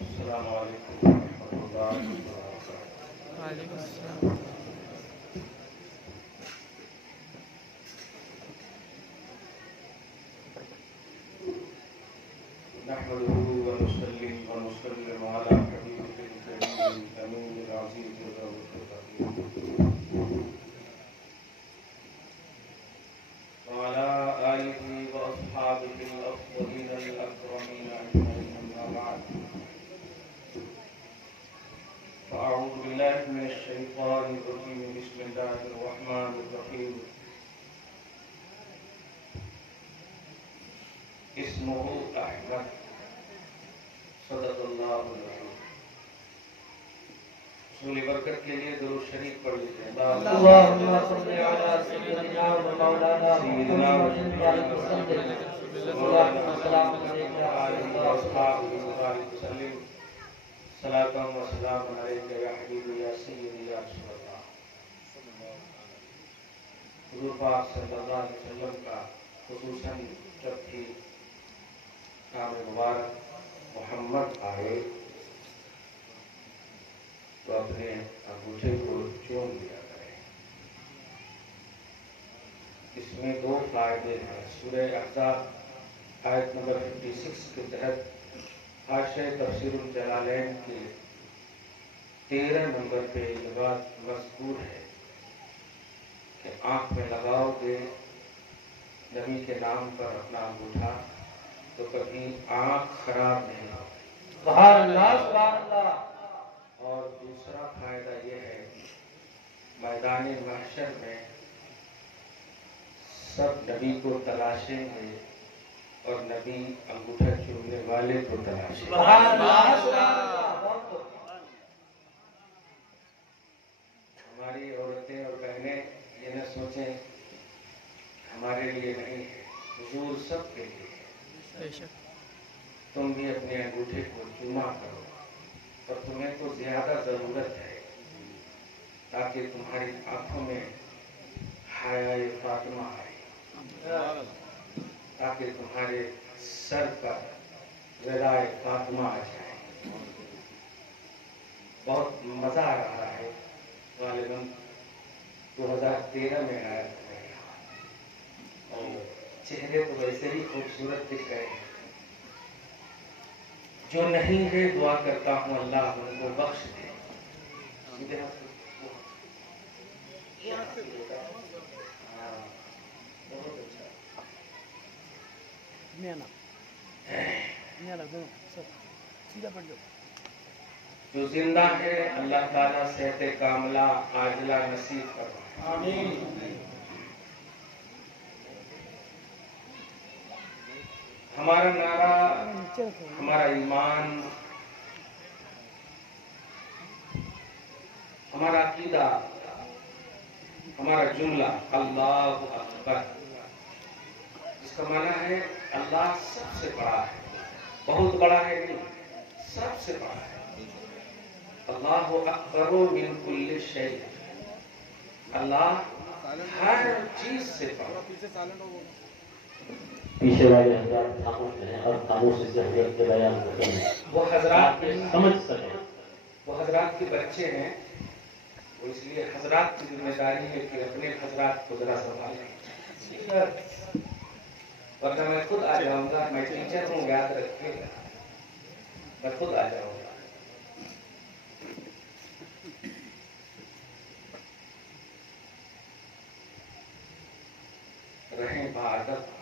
السلام علیکم ورحمۃ اللہ وبرکاتہ۔ وعلیکم السلام۔ نحمده ونصلي ونسلم على حبيبه الكريم الأمين العزيز الرؤوف الرحيم وعلى آله وأصحابه الأفضلين الأكرمين أجمعين، أما بعد، فأعوذ بالله من الشيطان الرجيم، بسم الله الرحمن الرحيم، اسمه أحمد، صدق اللہ العظیم۔ حصول برکت کے لیے درود شریف پڑھ لیتے ہیں۔ اللهم صل على سيدنا ومولانا محمد وعلى السلام عليك يا وأصحابه وبارك وسلم، صلاة وسلام عليك يا حبيبي يا سيدي يا رسول اللہ۔ حضور پاک صلی اللہ علیہ وسلم کا خصوصاً جب بھی نام مبارک محمد آئے تو اپنے انگوٹھے کو چوم لیا کریں۔ اس میں دو فائدے ہیں۔ سورہ احزاب آیت نمبر 56 کے تحت حاشیہ تفسیر الجلالین کے 13 نمبر پہ یہ بات مذکور ہے کہ آنکھ میں لگاؤ گے نبی کے نام پر اپنا انگوٹھا تو کبھی آنکھ خراب نہیں ہوگی۔ سبحان اللہ سبحان اللہ۔ اور دوسرا فائدہ یہ ہے میدان محشر میں سب نبی کو تلاشیں گے اور نبی انگوٹھا چومنے والے کو تلاشیں گے۔ سبحان اللہ سبحان اللہ۔ ہماری عورتیں اور بہنیں یہ نہ سوچیں ہمارے لیے نہیں ہے، حضور سب کے لیے ہے۔ بے شک۔ تم بھی اپنے انگوٹھے کو چوما کرو، اور تمہیں تو زیادہ ضرورت ہے تاکہ تمہاری آنکھوں میں حیائے فاطمہ آئے، تاکہ تمہارے سر پر ردائے فاطمہ آ جائے۔ بہت مزہ آ رہا ہے، غالباً 2013 میں آیا تھا میں یہاں، اور چہرے تو ویسے ہی خوبصورت دکھ رہے ہیں۔ جو نہیں ہے دعا کرتا ہوں اللہ ان کو بخش دے۔ بہت اچھا۔ جو زندہ ہے اللہ تعالیٰ صحت کاملہ عاجلہ نصیب فرمائے۔ آمین۔ ہمارا نعرہ، ہمارا ایمان، ہمارا عقیدہ، ہمارا جملہ اللہ اکبر، جس کا معنی ہے اللہ سب سے بڑا ہے، بہت بڑا ہے نہیں، سب سے بڑا ہے۔ اللہ اکبر من کل شیء، اللہ ہر چیز سے بڑا۔ پیچھے والے حضرات خاموش رہیں اور خاموشی سے حضرت کے بیان کو سنیں، وہ حضرات سمجھ سکیں۔ وہ حضرات کے بچے ہیں، وہ اس لیے حضرات کی ذمہ داری ہے کہ اپنے حضرات کو ذرا سنبھالیں، ورنہ میں خود آ جاؤں گا، میں ٹیچر ہوں، یاد رکھیے گا، میں خود آ جاؤں گا۔ رہیں بادت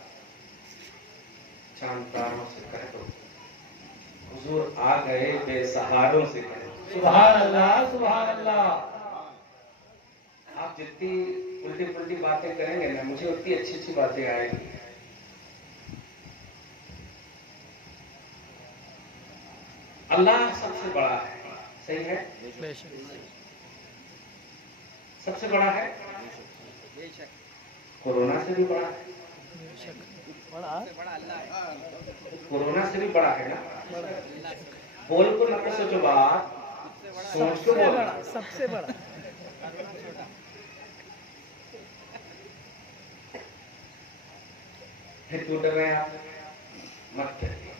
چاند تاروں سے کہہ دو، حضور آ گئے بے سہاروں سے کہہ دو۔ سبحان اللہ سبحان اللہ۔ آپ جتنی الٹی پلٹی باتیں کریں گے نا، مجھے اتنی اچھی اچھی باتیں آئیں گی۔ اللہ سب سے بڑا ہے، صحیح ہے؟ بے شک۔ سب سے بڑا ہے، کورونا سے بھی بڑا ہے، بے شک۔ کورونا سے بھی بڑا ہے نا۔ بول کو نہ سوچو بات، سوچ کو بولو۔ سب سے بڑا۔ پھر کیوں ڈر رہے ہیں آپ؟ مت ڈریے،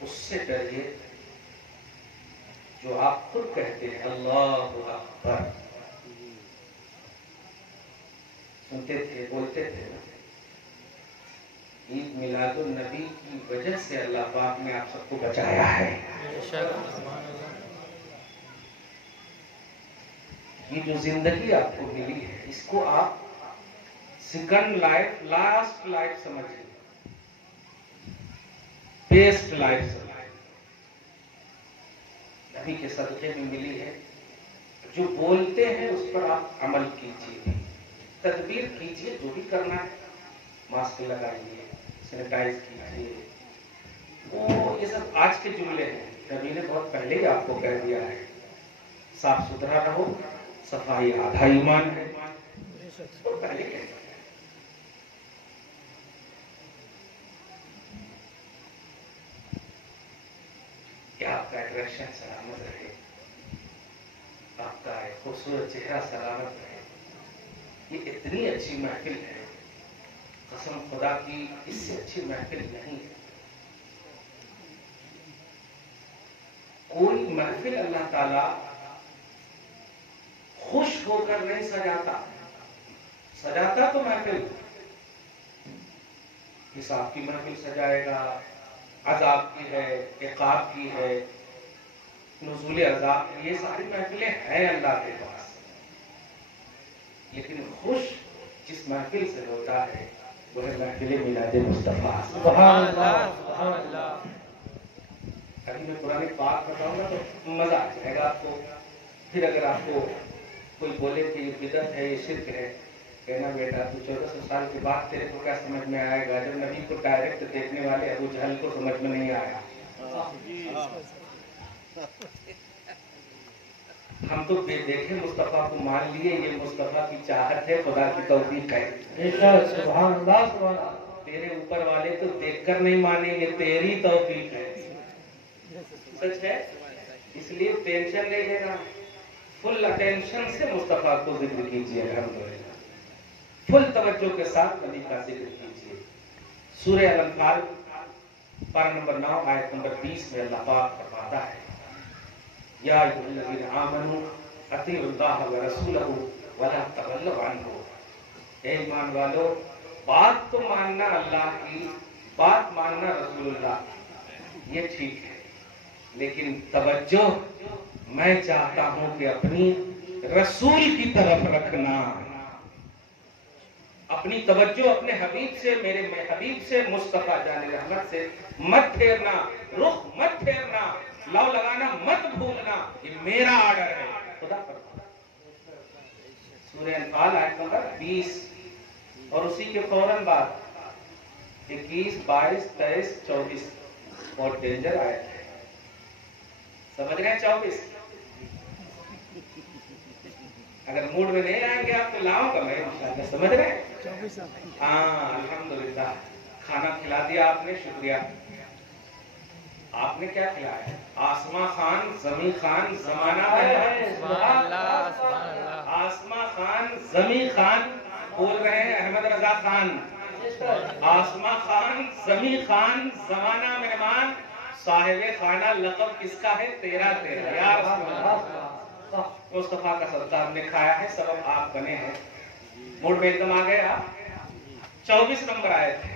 اس سے ڈریے جو آپ خود کہتے ہیں اللہ اکبر، سنتے تھے، بولتے تھے نا، عید میلاد النبی کی وجہ سے اللہ پاک نے آپ سب کو بچایا ہے۔ یہ جو زندگی آپ کو ملی ہے، اس کو آپ سیکنڈ لائف، لاسٹ لائف سمجھیں، بیسٹ لائف سمجھیں، نبی کے صدقے میں ملی ہے۔ جو بولتے ہیں اس پر آپ عمل کیجیے، تدبیر کیجیے، جو بھی کرنا ہے، ماسک لگائیے، سینیٹائز کیجیے، وہ یہ سب آج کے جملے ہیں، نبی نے بہت پہلے ہی آپ کو کہہ دیا ہے، صاف ستھرا رہو، صفائی آدھا ایمان ہے، وہ پہلے کہہ دیا۔ کہ آپ کا اٹریکشن سلامت رہے، آپ کا ایک خوبصورت چہرہ سلامت رہے۔ یہ اتنی اچھی محفل ہے، قسم خدا کی اس سے اچھی محفل نہیں ہے۔ کوئی محفل اللہ تعالی خوش ہو کر نہیں سجاتا، سجاتا تو محفل حساب کی محفل سجائے گا، عذاب کی ہے، عقاب کی ہے، نزول عذاب، یہ ساری محفلیں ہیں اللہ کے پاس، لیکن خوش جس محفل سے ہوتا ہے وہ ہے محفل میلاد مصطفیٰ۔ سبحان اللہ، سبحان اللہ۔ ابھی میں قرآن پاک بتاؤں گا تو مزہ آ جائے گا آپ کو۔ پھر اگر آپ کو کوئی بولے کہ یہ بدعت ہے، یہ شرک ہے، کہنا بیٹا تو 1400 سال کے بعد تیرے کو کیا سمجھ میں آئے گا، جب نبی کو ڈائریکٹ دیکھنے والے ابو جہل کو سمجھ میں نہیں آیا۔ ہم تو بے دیکھے مصطفیٰ کو مان لیے، یہ مصطفیٰ کی چاہت ہے، خدا کی توفیق ہے۔ سبحان اللہ، سبحان اللہ۔ تیرے اوپر والے تو دیکھ کر نہیں مانیں گے، تیری توفیق ہے، سچ ہے۔ اس لیے ٹینشن نہیں لینا، فل اٹینشن سے مصطفیٰ کو ذکر کیجیے، الحمدللہ، فل توجہ کے ساتھ نبی کا ذکر کیجیے۔ سورہ الانفال پارہ نمبر 9 آیت نمبر 20 میں اللہ پاک فرماتا ہے، یا ایھا الذین آمنوا اطیعوا اللہ ورسولہ ولا تولوا عنہ۔ اے ایمان والو، بات تو ماننا اللہ کی، بات ماننا رسول اللہ، یہ ٹھیک ہے، لیکن توجہ میں چاہتا ہوں کہ اپنی رسول کی طرف رکھنا، اپنی توجہ اپنے حبیب سے، میرے حبیب سے، مصطفیٰ جان رحمت سے مت پھیرنا، رخ مت پھیرنا، لو لگانا مت بھولنا، یہ میرا آرڈر ہے، خدا فرماتا ہے۔ سورہ انفال آیت نمبر 20 اور اسی کے فوراً بعد 21، 22، 23، 24 بہت ڈینجر آیت ہے، سمجھ رہے ہیں؟ 24 اگر موڈ میں نہیں آئیں گے آپ تو لاؤں گا میں انشاءاللہ، سمجھ رہے ہیں؟ ہاں الحمدللہ، کھانا کھلا دیا آپ نے، شکریہ۔ آپ نے کیا کھلایا ہے؟ آسما خان، زمیں خان، زمانہ مہمان، آسما خان، زمیں خان، بول رہے ہیں احمد رضا خان، آسما خان، زمیں خان، زمانہ مہمان، صاحب خانہ لقب کس کا ہے؟ تیرا تیرا، یا رسول اللہ۔ مصطفیٰ کا صدقہ ہم نے کھایا ہے، سبب آپ بنے ہیں، موڈ میں ایک دم آ گئے آپ۔ 24 نمبر آئے تھے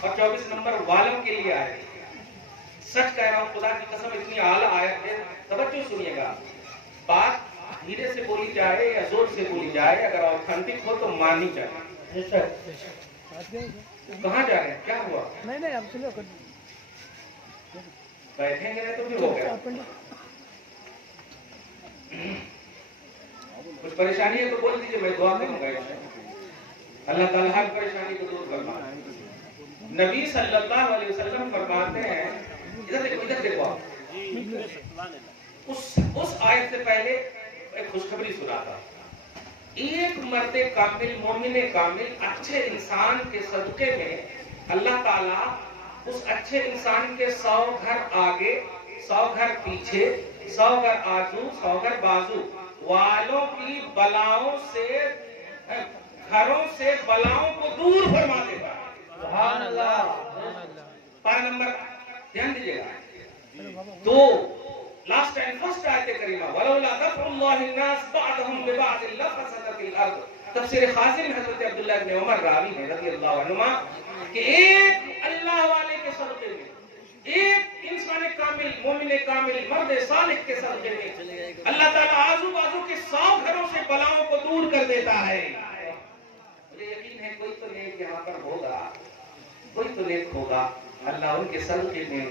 اور 24 نمبر والم کے لیے آئے تھے۔ سچ کہہ رہا ہوں، خدا کی قسم، اتنی اعلیٰ آیت ہے، توجہ سنیے گا، بات دھیرے سے بولی جائے یا زور سے بولی جائے، اگر آتھینٹک ہو تو ماننی چاہیے۔ کہاں جا رہے ہیں؟ کیا ہوا؟ نہیں اب چلو بیٹھیں گے تو پھر ہو گیا۔ کچھ پریشانی ہے تو بول دیجیے، میں دعا کروں گا، اللہ تعالیٰ ہر پریشانی کو دور فرمائے۔ نبی صلی اللہ علیہ وسلم فرماتے ہیں، ادھر دیکھو آپ، اس آیت سے پہلے ایک خوشخبری سناتا، ایک مرد کامل، مومن کامل، اچھے انسان کے صدقے میں اللہ تعالیٰ اس اچھے انسان کے 100 گھر آگے، 100 گھر پیچھے، 100 گھر آزو، 100 گھر بازو والوں کی بلاؤں سے، گھروں سے بلاؤں کو دور فرما دے گا۔ سبحان اللہ۔ پارہ نمبر دھیان دیجیے گا 2 لاسٹ اینڈ فرسٹ آیت کریمہ ولولا دفع اللہ الناس بعضهم ببعض لفسدت الارض. تفسیر خازن حضرت عبداللہ ابن عمر راوی ہیں رضی اللہ عنہما کہ ایک اللہ والے کے صدقے میں، ایک انسان کامل، مومن کامل، مرد صالح کے صدقے میں اللہ تعالیٰ آزو بازو کے 100 گھروں سے بلاؤں کو دور کر دیتا ہے. مجھے یقین ہے کوئی تو نیک یہاں پر ہوگا، کوئی تو نیک ہوگا. اللہ ان کے صدقے میں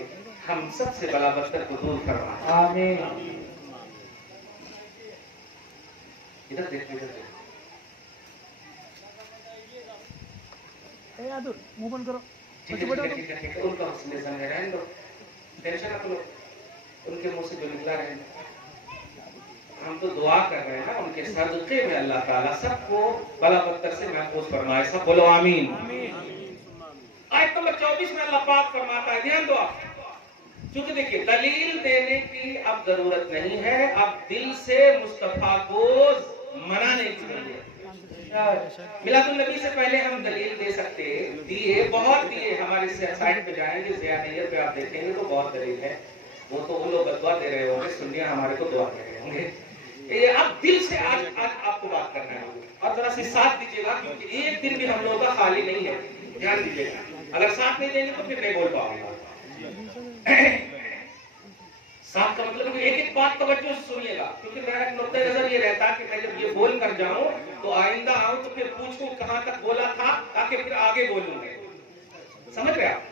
ہم سب سے بلا بدتر کو دور فرمائے. آمین. ادھر دیکھو، ادھر دیکھو. اے عادل منہ بند کرو. ٹھیک ہے ٹھیک ہے ٹھیک ہے. ان کا حسن زن ہے، رہنے دو، ٹینشن نہ لو. ان کے منہ سے جو نکلا رہے ہم تو دعا کر رہے ہیں نا ان کے صدقے میں اللہ تعالیٰ سب کو بلا بدتر سے محفوظ فرمائے. سب بولو آمین. آیت نمبر 24 میں اللہ پاک فرماتا ہے، دھیان دو آپ. چونکہ دیکھیے دلیل دینے کی اب ضرورت نہیں ہے، اب دل سے مصطفیٰ کو منانے کی ضرورت ہے. میلاد النبی سے پہلے ہم دلیل دے سکتے، دیے بہت دیے. ہمارے سائٹ پہ جائیں گے ضیاء نیت پہ آپ دیکھیں گے تو بہت دلیل ہے. وہ تو وہ لوگ دعا دے رہے ہوں گے، سنیاں ہمارے کو دعا دے رہے ہوں گے. اب دل سے آج آپ کو بات کرنا ہے اور ذرا سے ساتھ دیجیے گا کیونکہ ایک دن بھی ہم لوگوں کا خالی نہیں ہے. دھیان دیجیے گا، اگر ساتھ نہیں دیں گے تو پھر نہیں بول پاؤں گا. ساتھ کا مطلب ایک ایک بات توجہ سے سنیے گا کیونکہ میرا نقطۂ نظر یہ رہتا ہے کہ میں جب یہ بول کر جاؤں تو آئندہ آؤں تو پھر پوچھوں کہاں تک بولا تھا تاکہ پھر آگے بولوں گے. سمجھ رہے آپ؟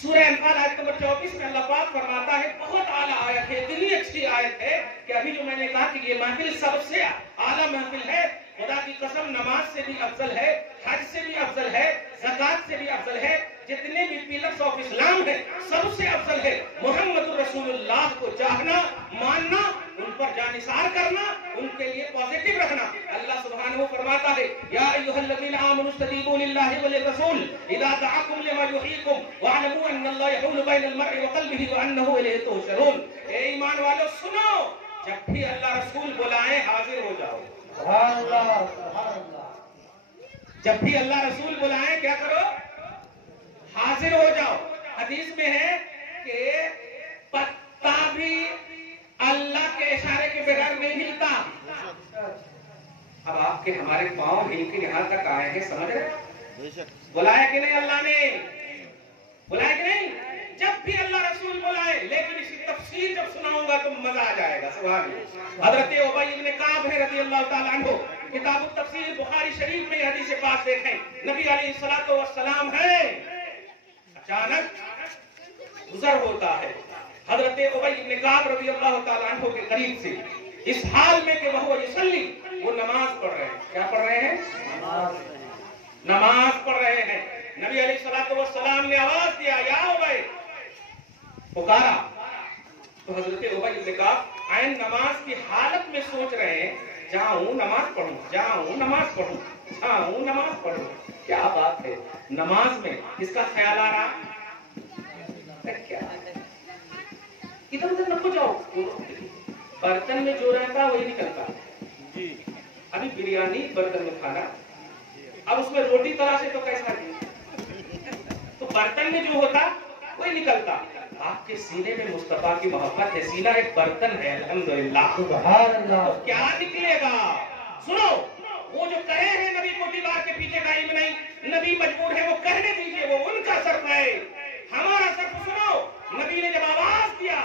سورہ انفال آیت نمبر 24 میں اللہ پاک فرماتا ہے، بہت اعلیٰ آیت ہے، اتنی اچھی آیت ہے کہ ابھی جو میں نے کہا کہ یہ محفل سب سے اعلیٰ محفل ہے. خدا کی قسم نماز سے بھی افضل ہے، حج سے بھی افضل ہے، زکوٰۃ سے بھی افضل ہے، جتنے بھی پیلرز آف اسلام ہیں سب سے افضل ہے محمد رسول اللہ کو چاہنا، ماننا، ان پر جانثار کرنا، ان کے لیے پازیٹو رکھنا. اللہ سبحانہ فرماتا ہے، یا ایھا الذین آمنوا استجیبوا للہ وللرسول اذا دعاکم لما یحییکم واعلموا ان اللہ یحول بین المرء وقلبہ وانہ الیہ تحشرون. اے ایمان والو سنو، جب بھی اللہ رسول بلائیں حاضر ہو جاؤ. سبحان اللہ، سبحان اللہ. جب بھی اللہ رسول بلائیں کیا کرو؟ حاضر ہو جاؤ. حدیث میں ہے کہ پتا بھی اللہ کے اشارے کے بغیر نہیں ہلتا. اب آپ کے ہمارے پاؤں ہل کے یہاں تک آئے ہیں، سمجھ رہے؟ بلایا کہ نہیں اللہ نے؟ بلایا کہ نہیں؟ جب بھی اللہ رسول بلائے، لیکن اس کی تفسیر جب سناؤں گا تو مزہ آ جائے گا. سبحان اللہ. حضرت ابی بن کعب ہے رضی اللہ تعالیٰ عنہ، کتاب التفسیر بخاری شریف میں حدیث پاک دیکھیں. نبی علیہ الصلوۃ والسلام ہے، اچانک گزر ہوتا ہے حضرت ابی بن کعب رضی اللہ تعالیٰ عنہ کے قریب سے، اس حال میں کہ وہ یصلی، وہ نماز پڑھ رہے ہیں. کیا پڑھ رہے ہیں؟ نماز پڑھ رہے ہیں. نبی علیہ الصلوۃ والسلام نے آواز دیا، یا ابی، پکارا. تو حضرت ابی بن کعب عین نماز کی حالت میں سوچ رہے ہیں، جاؤں نماز پڑھوں، جاؤں نماز پڑھوں، جاؤں نماز پڑھوں. کیا بات ہے، نماز میں کس کا خیال آ رہا؟ کیا ادھر ادھر نہ جاؤ، برتن میں جو رہتا وہی نکلتا. ابھی بریانی برتن میں کھانا، اب اس میں روٹی تراشے تو کیسا نہیں، تو برتن میں جو ہوتا وہی نکلتا. آپ کے سینے میں مصطفیٰ کی محبت ہے، سینہ ایک برتن ہے. الحمدللہ، سبحان اللہ. تو کیا نکلے گا؟ سنو، وہ جو کہے ہیں نبی کو دیوار کے پیچھے کا علم نہیں، نبی مجبور ہے، وہ کہنے دیجئے، وہ ان کا صرف ہے. ہمارا صرف سنو. نبی نے جب آواز دیا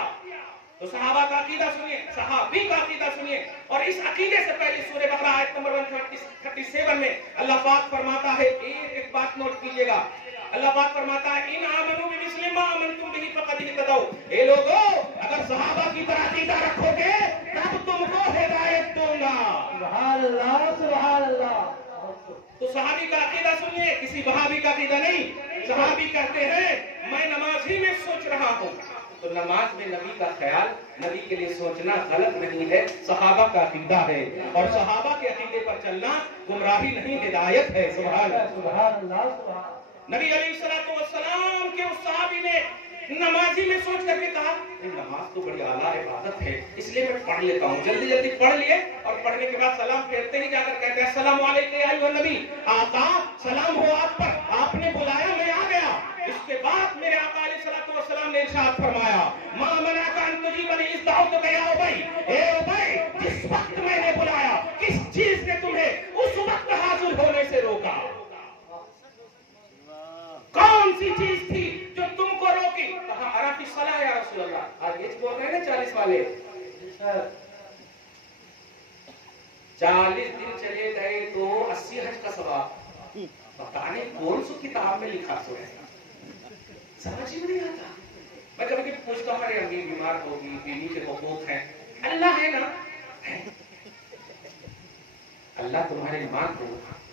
تو صحابہ کا عقیدہ سنیے، صحابی کا عقیدہ سنیے. اور اس عقیدے سے پہلے سورہ بقرہ آیت نمبر 137 میں اللہ پاک فرماتا ہے، ایک بات نوٹ کیجئے گا. اللہ پاک فرماتا ہے، ان آمنوا بمثل ما آمنتم به فقد اهتدوا. اے لوگو، اگر صحابہ کی طرح عقیدہ رکھو گے تب تم کو ہدایت دوں گا. سبحان اللہ، سبحان اللہ. تو صحابی کا عقیدہ سنیے، کسی وہابی کا عقیدہ نہیں. صحابی کہتے ہیں میں نماز ہی میں سوچ رہا ہوں. تو نماز میں نبی کا خیال، نبی کے لیے سوچنا غلط نہیں ہے، صحابہ کا عقیدہ ہے. اور صحابہ کے عقیدے پر چلنا گمراہی نہیں، ہدایت ہے. سبحان اللہ، سبحان اللہ، سبحان. نبی علیہ الصلوۃ والسلام کے اس صحابی نے نمازی میں سوچ کر کے کہا، نماز تو بڑی اعلیٰ عبادت ہے، اس لیے میں پڑھ لیتا ہوں. جلدی جلدی پڑھ لیے اور پڑھنے کے بعد سلام پھیرتے ہی جا کر کہتے ہیں، السلام علیکم یا ایھا النبی. آقا سلام ہو آپ پر، آپ نے بلایا میں آ گیا. اس کے بعد میرے آقا علیہ الصلوۃ والسلام نے ارشاد فرمایا، ما منعک ان تجیبنی اذ دعوتک تو کہا ابئی، اے ابئی، جس وقت میں نے بلایا کس چیز نے تمہیں اس وقت حاضر ہونے سے روکا؟ کون سی چیز تھی جو تم کو روکی؟ کہا عرفی صلاح یا رسول اللہ. آج یہ بول رہے ہیں نا 40 والے، 40 دن چلے گئے تو 80 حج کا ثواب. پتہ نہیں کون سی کتاب میں لکھا سو ہے، سمجھ ہی نہیں آتا. میں کبھی کبھی پوچھتا ہوں ہماری امی بیمار ہوگی، بیوی کے حقوق ہیں، اللہ ہے نا، اللہ تمہاری ماں کو،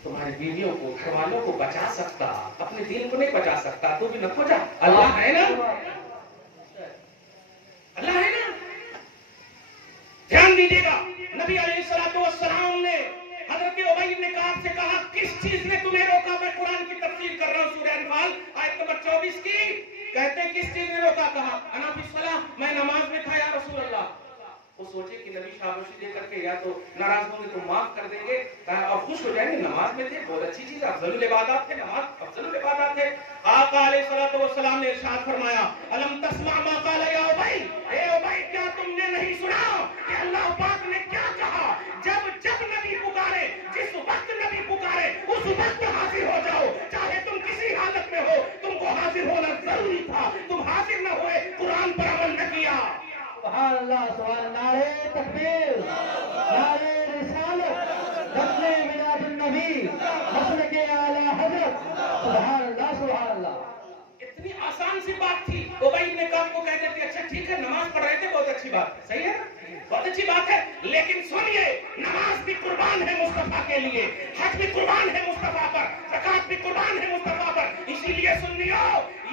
تمہاری بیویوں کو، گھر والوں کو بچا سکتا، اپنے دین کو نہیں بچا سکتا، تو بھی نہ بچا. اللہ ہے نا، اللہ ہے نا. دھیان دیجیے گا، نبی علیہ الصلوۃ والسلام نے حضرت ابی بن کعب سے کہا کس چیز نے تمہیں روکا؟ میں قرآن کی تفسیر کر رہا ہوں، سورہ انفال آیت نمبر 24 کی. کہتے ہیں کس چیز نے روکا؟ کہا انا فی الصلاۃ، میں نماز میں تھا یا رسول اللہ. وہ سوچے کہ نبی شاباشی دے کر کے یا تو ناراض ہوں گے تو معاف کر دیں گے اور خوش ہو جائیں گے. نماز میں تھے، بہت اچھی چیز، افضل العبادات تھے، نماز افضل العبادات ہے. آقا علیہ الصلوۃ والسلام نے ارشاد فرمایا الم تسمع ما قال یا ابی، اے ابی کیا تم نے نہیں سنا کہ اللہ پاک نے کیا کہا؟ جب جب نبی پکارے، جس وقت نبی پکارے اس وقت حاضر ہو جاؤ، چاہے تم کسی حالت میں ہو، تم کو حاضر ہونا ضروری تھا. تم حاضر نہ ہوئے، قرآن پر عمل نہ کیا. سبحان اللہ، سبحان اللہ، نعرہ تکبیر، نعرہ رسالت، نسل میلاد النبی، مسلک اعلی حضرت. سبحان اللہ، سبحان اللہ. اتنی آسان سی بات تھی. ابی بن کعب کو کہتے تھے اچھا ٹھیک ہے نماز پڑھ رہے تھے، بہت اچھی بات ہے، صحیح ہے، بہت اچھی بات ہے، لیکن سنیے نماز بھی قربان ہے مصطفیٰ کے لیے، حج بھی قربان ہے مصطفیٰ پر، زکات بھی قربان ہے مصطفیٰ پر. اسی لیے سنیو،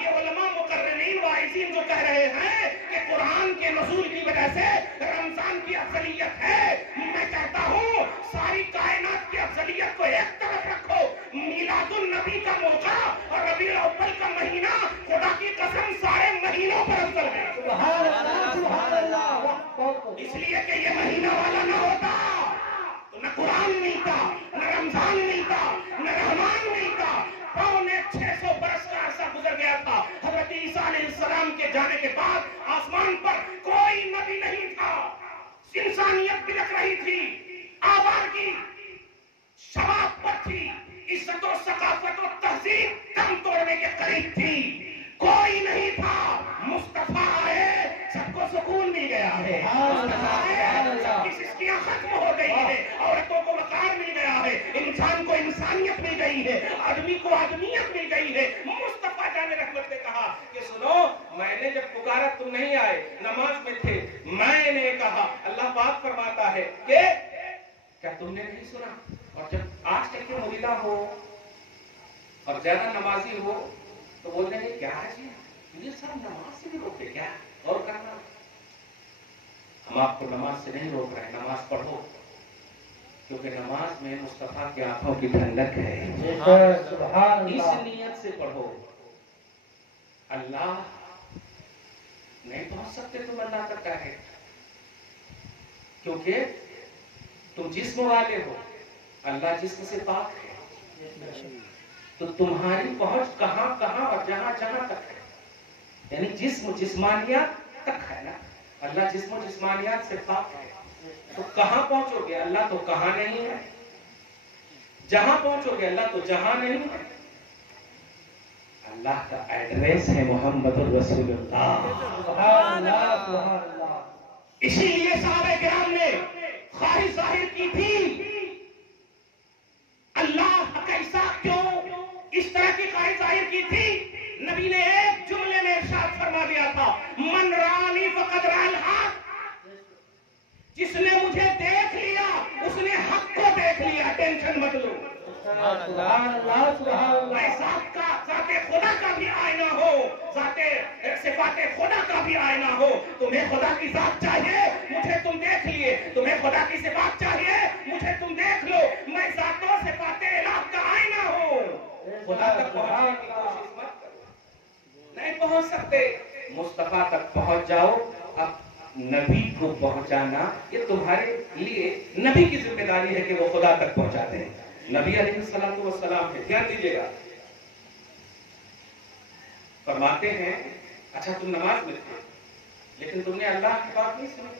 یہ علماء مقررین واعظین جو کہہ رہے ہیں کہ قرآن کے نزول کی وجہ سے رمضان کی افضلیت ہے، میں کہتا ہوں ساری کائنات کی افضلیت کو ایک طرف رکھو. میلاد النبی کا موقع اور ربیع الاول کا مہینہ خدا کی قسم سارے مہینوں پر افضل ہے. سبحان اللہ، سبحان اللہ. اس لیے کہ یہ مہینہ والا نہ ہوتا تو نہ قرآن ملتا، نہ رمضان ملتا، نہ رحمان ملتا. 650 برس کا عرصہ گزر گیا تھا. حضرت عیسیٰ علیہ السلام کے جانے کے بعد آسمان پر کوئی نبی نہیں تھا. انسانیت بلک رہی تھی، آبادگی شباب پر تھی، عزت و ثقافت و تہذیب دم توڑنے کے قریب تھی. کوئی نہیں تھا، مصطفیٰ آئے، سب کو سکون مل گیا ہے. مصطفیٰ آئے، سب کی سستیاں ختم ہو گئی ہے، عورتوں کو وقار مل گیا ہے، انسان کو انسانیت مل گئی ہے، آدمی کو آدمیت مل گئی ہے. مصطفیٰ جان رحمت نے کہا کہ سنو، میں نے جب پکارا تم نہیں آئے، نماز میں تھے، میں نے کہا اللہ پاک فرماتا ہے کہ کیا تم نے نہیں سنا؟ اور جب آج تک کے مریدہ ہو اور زیادہ نمازی ہو تو بولتے ہیں کیا ہے جی یہ سب نماز سے بھی روکے کیا؟ اور کرنا، ہم آپ کو نماز سے نہیں روک رہے، نماز پڑھو، کیونکہ نماز میں مصطفیٰ کی آنکھوں کی ٹھنڈک ہے. سبحان اس اللہ. نیت سے پڑھو. اللہ نہیں پہنچ سکتے تم اللہ تک ہے، کیونکہ تم جسم والے ہو، اللہ جسم سے پاک ہے، تو تمہاری پہنچ کہاں کہاں اور جہاں جہاں تک ہے. یعنی جسم جسمانیات تک ہے نا، اللہ جسم و جسمانیات سے پاک ہے. تو کہاں پہنچو گے؟ اللہ تو کہاں نہیں ہے. جہاں پہنچو گے اللہ تو جہاں نہیں ہے. اللہ کا ایڈریس ہے محمد الرسول اللہ. سبحان اللہ، سبحان اللہ. اسی لیے صحابہ کرام نے خواہش ظاہر کی تھی اللہ کیسا کیوں، اس طرح کی خواہش ظاہر کی تھی. نبی نے ایک جملے میں ارشاد فرما دیا تھا من رانی فقد رأى الحق، جس نے مجھے دیکھ لیا اس نے حق کو دیکھ لیا. ٹینشن مت لو. سبحان اللہ، سبحان اللہ. میں ذات کا، ذات خدا کا بھی آئینہ ہو، ذات صفات خدا کا بھی آئینہ ہو. تمہیں خدا کی ذات چاہیے، مجھے تم دیکھ لیے. تمہیں خدا کی صفات چاہیے، مجھے تم دیکھ لو. میں ذات و صفات الہ کا آئینہ ہوں. خدا تک پہنچنے کی کوشش مت کرو، نہیں پہنچ سکتے. مصطفیٰ تک پہنچ جاؤ. اب نبی کو پہنچانا یہ تمہارے لیے نبی کی ذمہ داری ہے کہ وہ خدا تک پہنچاتے ہیں. نبی علیہ الصلوۃ والسلام ہے. دھیان دیجیے گا، فرماتے ہیں اچھا تم نماز میں تھے لیکن تم نے اللہ کی بات نہیں سنی.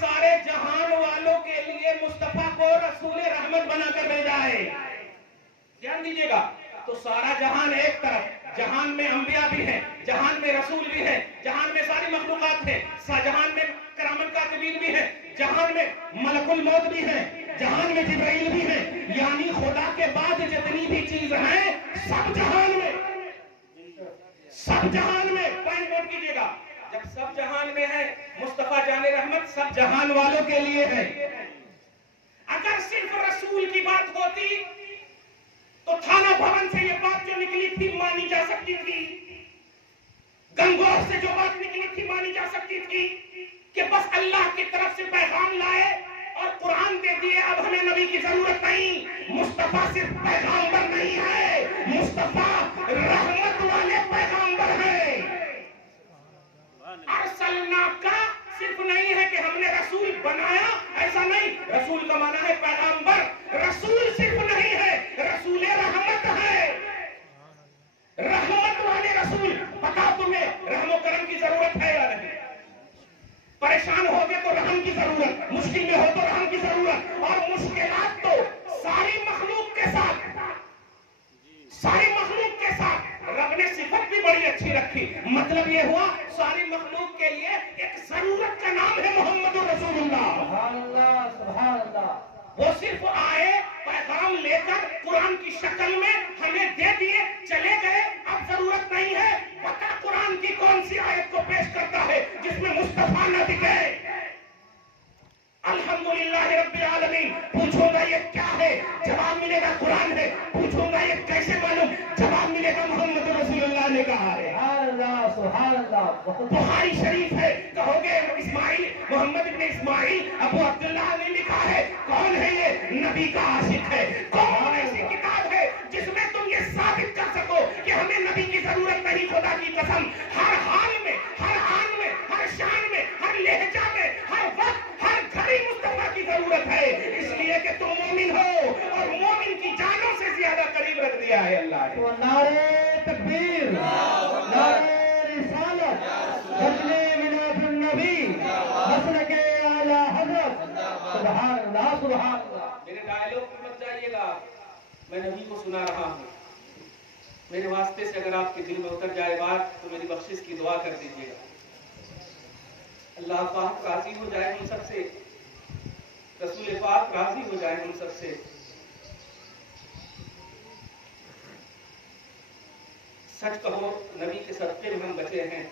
سارے جہان والوں کے لیے مصطفیٰ کو رسول رحمت بنا کر بھیجا ہے. دھیان دیجیے گا. تو سارا جہان ایک طرف، جہان میں انبیاء بھی ہیں، جہان میں رسول بھی ہیں، جہان میں ساری مخلوقات ہیں، جہان میں کرامن کاتبین بھی ہیں، جہان میں ملک الموت بھی ہیں، جہان میں جبرائیل بھی ہیں. یعنی خدا کے بعد جتنی بھی چیز ہیں سب جہان میں، سب جہان میں. پوائنٹ نوٹ کیجیے گا. جب سب جہان میں ہے مصطفیٰ جان رحمت سب جہان والوں کے لیے ہے. اگر صرف رسول کی بات ہوتی تو تھانہ بھون سے یہ بات جو نکلی تھی مانی جا سکتی تھی، گنگوہ سے جو بات نکلی تھی مانی جا سکتی تھی کہ بس اللہ کی طرف سے پیغام لائے اور قرآن دے دیے، اب ہمیں نبی کی ضرورت نہیں. مصطفیٰ صرف پیغامبر نہیں ہے، مصطفیٰ رحمت والے پیغامبر ہیں. ارسلنا کا صرف نہیں ہے کہ ہم نے رسول بنایا، ایسا نہیں. رسول کا معنی ہے پیغامبر. رسول صرف نہیں ہے، رسول رحمت ہے، رحمت والے رسول. پتا تمہیں رحم و کرم کی ضرورت ہے یا نہیں؟ پریشان ہو گے تو رحم کی ضرورت، مشکل میں ہو تو رحم کی ضرورت. اور مشکلات تو ساری مخلوق کے ساتھ، ساری مخلوق کے ساتھ رب نے صفت بھی بڑی اچھی رکھی. مطلب یہ ہوا ساری مخلوق کے لیے ایک ضرورت کا نام ہے محمد رسول اللہ. سبحان اللہ، سبحان اللہ. وہ صرف آئے پیغام لے کر قرآن کی شکل میں ہمیں دے دیے، چلے گئے. اب ضرورت نہیں ہے. پتہ قرآن کی کون سی آیت کو پیش کرتا ہے جس میں مصطفیٰ نہ دکھے؟ الحمدللہ رب العالمین. پوچھوں گا یہ کیا ہے؟ جواب ملے گا قرآن ہے. پوچھوں گا یہ کیسے معلوم؟ جواب ملے گا محمد رسول اللہ نے کہا ہے. سبحان اللہ، سبحان اللہ. بخاری شریف ہے. کہو گے اسماعیل، محمد ابن اسماعیل ابو عبداللہ نے لکھا ہے. کون ہے یہ؟ نبی کا عاشق ہے. کون ایسی کتاب ہے جس میں تم یہ ثابت کر سکو کہ ہمیں نبی کی ضرورت نہیں؟ خدا کی قسم ہر حال میں، ہر آن میں، ہر شان میں، ہر لہجہ میں، ہر وقت، ہر گھڑی مصطفیٰ کی ضرورت ہے. اس لیے کہ تم مومن ہو اور مومن کی جانوں سے زیادہ قریب رکھ دیا ہے اللہ نے. تو نعرے تکبیر، نعرے رسالت، جشن میلاد النبی، مسلک اعلی حضرت. سبحان اللہ، سبحان اللہ. میرے ڈائلوگ پہ مت جائیے گا، میں نبی کو سنا رہا ہوں. میرے واسطے سے اگر آپ کے دل میں اتر جائے بات تو میری بخشش کی دعا کر دیجیے گا. اللہ پاک راضی ہو جائے ہم سب سے، رسول پاک راضی ہو جائے ہم سب سے. سچ کہو نبی کے صدقے میں ہم بچے ہیں،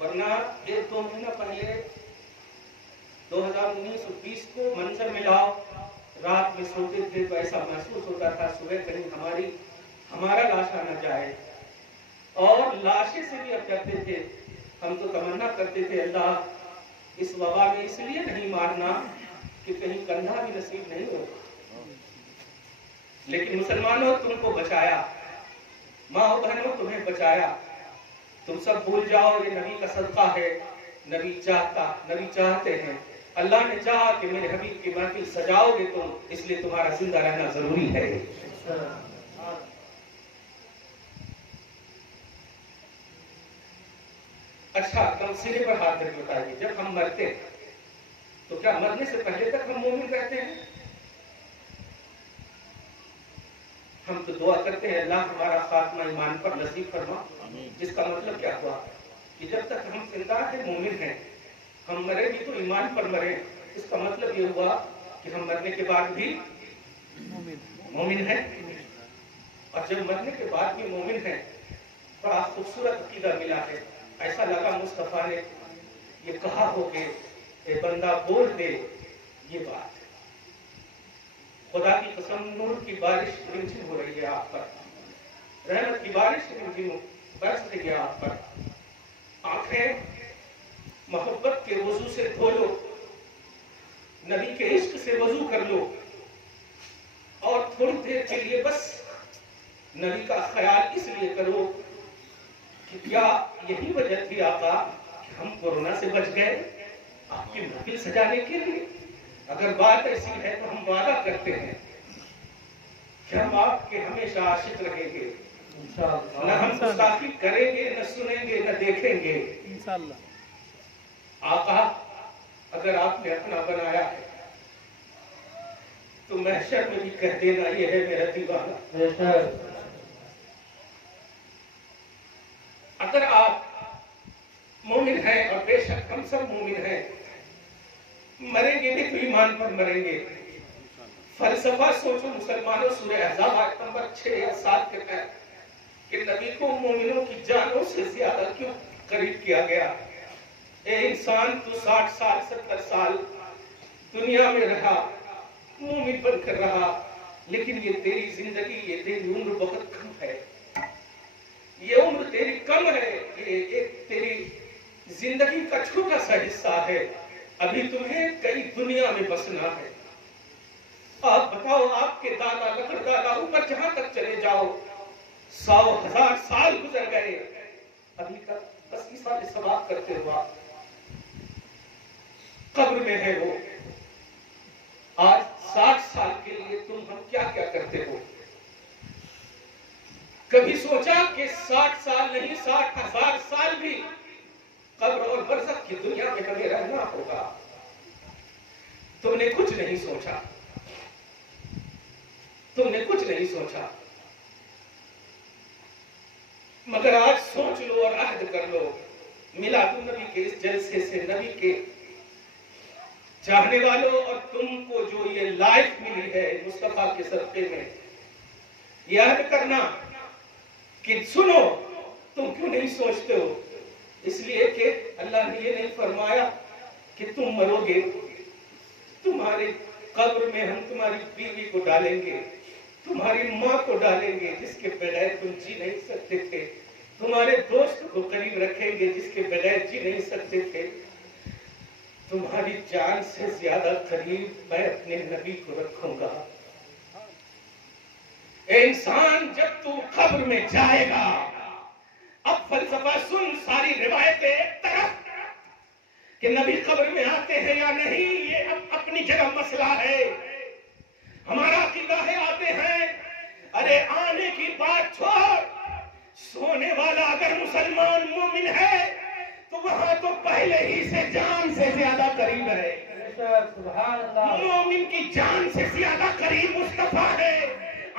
ورنہ 1-2 مہینہ پہلے 2019-20 کو منظر میں لاؤ، رات میں سوتے تھے تو ایسا محسوس ہوتا تھا صبح کہیں ہمارا لاشا نہ جائے. اور لاشیں سے بھی اب ڈرتے تھے. ہم تو تمنا کرتے تھے اللہ اس وبا میں اس لیے نہیں مارنا کہ کہیں کندھا بھی نصیب نہیں ہوگا. لیکن مسلمانوں تم کو بچایا، ماں و بہنوں تمہیں بچایا. تم سب بھول جاؤ یہ نبی کا صدقہ ہے. نبی چاہتے ہیں. اللہ نے چاہا کہ میرے حبیب کی محفل سجاؤ گے تم، اس لیے تمہارا زندہ رہنا ضروری ہے. اچھا کم سینے پر ہاتھ رکھ بتائیے، جب ہم مرتے تو کیا مرنے سے پہلے تک ہم مومن رہتے ہیں؟ ہم تو دعا کرتے ہیں اللہ ہمارا خاتمہ ایمان پر نصیب فرما. جس کا مطلب کیا ہوا کہ جب تک ہم زندہ ہیں مومن ہیں، ہم مرے بھی تو ایمان پر مرے. اس کا مطلب یہ ہوا کہ ہم مرنے کے بعد بھی مومن ہیں. اور جب مرنے کے بعد بھی مومن ہیں، بڑا خوبصورت عقیدہ ملا ہے. ایسا لگا مصطفیٰ نے یہ کہا ہو کہ اے بندہ بول دے یہ بات. خدا کی قسم نور کی بارش رمجھم ہو رہی ہے آپ پر، رحمت کی بارش رمجھم برس رہی ہے آپ پر. آنکھیں محبت کے وضو سے دھو لو، نبی کے عشق سے وضو کر لو، اور تھوڑی دیر کے لیے بس نبی کا خیال اس لیے کرو کہ کیا یہی وجہ تھی آقا کہ ہم کورونا سے بچ گئے آپ کی محفل سجانے کے لیے؟ اگر بات ایسی ہے تو ہم وعدہ کرتے ہیں کہ ہم آپ کے ہمیشہ عاشق رہیں گے. نہ ہم گستاخی کریں گے، نہ سنیں گے، نہ دیکھیں گے. انشاءاللہ. آقا اگر آپ نے اپنا بنایا ہے تو محشر میں بھی کہہ دینا یہ ہے میرا دیوانہ. اگر آپ مومن ہیں اور بے شک ہم سب مومن ہیں, مریں گے بھی تو ایمان پر مریں گے. فلسفہ سوچو مسلمانوں, سورہ احزاب آیت نمبر 6 یا 7 کے تحت کہ نبی کو مومنوں کی جانوں سے زیادہ کیوں قریب کیا گیا. اے انسان تو 60 سال 70 سال دنیا میں رہا, مومن بن کر رہا, لیکن یہ تیری زندگی, یہ تیری عمر بہت کم ہے. یہ عمر تیری کم ہے, یہ ایک تیری زندگی کا چھوٹا سا حصہ ہے. ابھی تمہیں کئی دنیا میں بسنا ہے. آپ بتاؤ, آپ کے دادا لکڑ دادا اوپر جہاں تک چلے جاؤ 100,000 سال گزر گئے, ابھی تک 80 سال ثواب کرتے ہوا قبر میں ہے وہ. آج 60 سال کے لیے تم ہم کیا کیا کرتے ہو؟ کبھی سوچا کہ 60 سال نہیں 60,000 سال بھی قبر اور برزخ کی دنیا میں ہمیں رہنا ہوگا؟ تم نے کچھ نہیں سوچا, تم نے کچھ نہیں سوچا. مگر آج سوچ لو اور عہد کر لو, میلاد النبی کے اس جلسے سے نبی کے چاہنے والوں اور تم کو جو یہ لائف ملی ہے مصطفیٰ کے صدقے میں, یہ عہد کرنا کہ سنو, تم کیوں نہیں سوچتے ہو؟ اس لیے کہ اللہ نے یہ نہیں فرمایا کہ تم مرو گے, تمہارے قبر میں ہم تمہاری بیوی کو ڈالیں گے, تمہاری ماں کو ڈالیں گے جس کے بغیر تم جی نہیں سکتے تھے, تمہارے دوست کو قریب رکھیں گے جس کے بغیر جی نہیں سکتے تھے. تمہاری جان سے زیادہ قریب میں اپنے نبی کو رکھوں گا. اے انسان, جب تو قبر میں جائے گا, اب فلسفہ سن, ساری روایتیں ایک طرف کہ نبی قبر میں آتے ہیں یا نہیں یہ اب اپنی جگہ مسئلہ ہے. ہمارا عقیدہ ہے آتے ہیں. ارے آنے کی بات چھوڑ, سونے والا اگر مسلمان مومن ہے تو وہاں تو پہلے ہی سے جان سے زیادہ قریب ہے. سبحان اللہ. مومن کی جان سے زیادہ قریب مصطفیٰ ہے.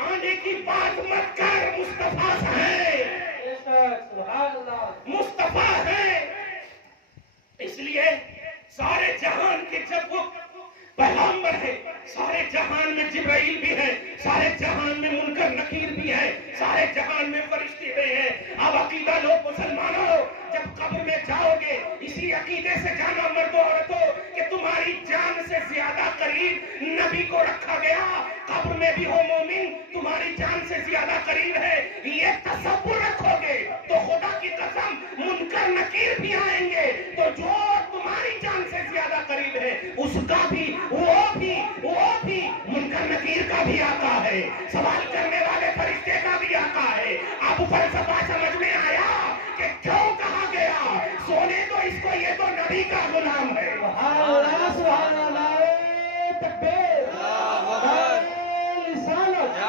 آنے کی بات مت کر, مصطفیٰ ہے, سبحان اللہ. مصطفیٰ ہے. اس لیے سارے جہان کے جب وہ پیغمبر ہے, سارے جہان میں جبرائیل بھی ہے, سارے جہان میں منکر نکیر بھی ہے, سارے جہان میں فرشتے بھی ہیں. اب عقیدہ لوگ مسلمانوں, جب قبر میں جاؤ گے اسی عقیدے سے جانا مرد و عورتوں کہ تمہاری جان سے زیادہ قریب نبی کو رکھا گیا. قبر میں بھی ہو مومن, تمہاری جان سے زیادہ قریب ہے, یہ تصور رکھو گے تو خدا کی قسم منکر نکیر بھی آئیں گے تو جو تمہاری جان سے زیادہ قریب ہے اس کا بھی وہ بھی منکر نکیر کا بھی آقا ہے, سوال کرنے والے فرشتے کا بھی آقا ہے. اب فلسفہ سمجھ میں آیا کہ کیوں کہا گیا سونے تو اس کو, یہ تو نبی کا غلام ہے. سبحان اللہ. سبحان اللہ. تکبیر. رسالت.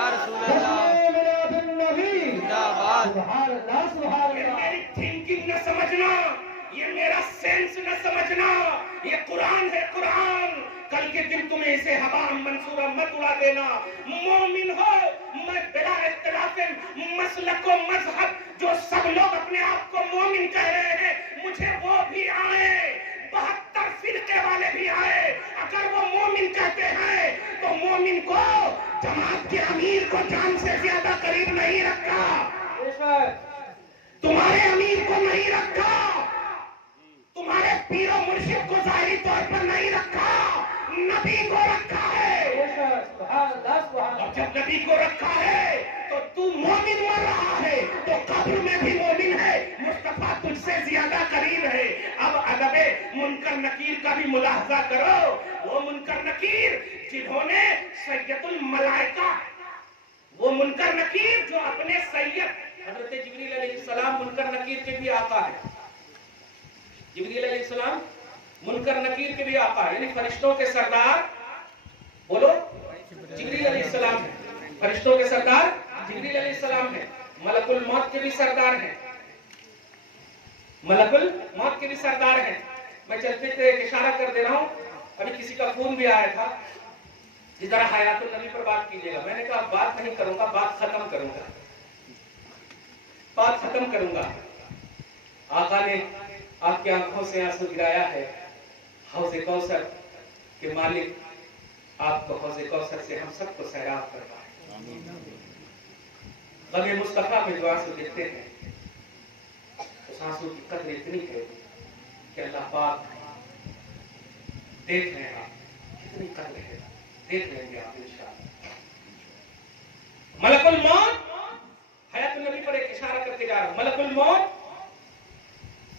میلاد النبی. سبحان اللہ. سبحان یہ اللہ. میری تھنکنگ نہ سمجھنا, یہ میرا سینس نہ سمجھنا, یہ قرآن ہے قرآن. کل کے دن تمہیں اسے ہوا منصورہ مت اڑا دینا. مومن ہو, میں بلا اختلاف مسلک و مذہب جو سب لوگ اپنے آپ کو مومن کہہ رہے ہیں, مجھے وہ بھی آئے, 72 فرقے والے بھی آئے. اگر وہ مومن کہتے ہیں تو مومن کو جماعت کے امیر کو جان سے زیادہ قریب نہیں رکھا, تمہارے امیر کو نہیں رکھا, تمہارے پیر و مرشد کو ظاہری طور پر نہیں رکھا, نبی کو رکھا ہے. اور جب نبی کو رکھا ہے تو مومن مر رہا ہے تو قبر میں بھی مومن ہے, مصطفیٰ تجھ سے زیادہ قریب ہے. اب ادب منکر نکیر کا بھی ملاحظہ کرو. وہ منکر نکیر جنہوں نے سید الملائکہ, وہ منکر نکیر جو اپنے سید حضرت جبریل علیہ السلام منکر نکیر کے بھی آقا ہے. جبریل علیہ السلام منکر نکیر کے بھی آقا ہے, یعنی فرشتوں کے سردار. بولو, جبریل علیہ السلام ہے. فرشتوں کے سردار جبریل علیہ السلام ہے. ملک الموت کے بھی سردار ہیں, ملک الموت کے بھی سردار ہیں. میں چلتے تھے ایک اشارہ کر دے رہا ہوں, ابھی کسی کا فون بھی آیا تھا کہ ذرا حیات النبی پر بات کیجیے گا. میں نے کہا بات نہیں کروں گا, بات ختم کروں گا, بات ختم کروں گا. آقا نے آپ کی آنکھوں سے آنسو گرایا ہے. حوض کوثر کے مالک آپ کو حوض کوثر سے ہم سب کو سیراب فرمائے. غم مصطفیٰ میں جو آنسو دیکھتے ہیں اس آنسو کی قدر اتنی ہے کہ اللہ پاک دیکھ رہے ہیں. آپ کتنی قدر ہے, دیکھ لیں گے آپ انشاءاللہ. ملک الموت حیات النبی پر ایک اشارہ کر کے جا رہا ہوں. ملک الموت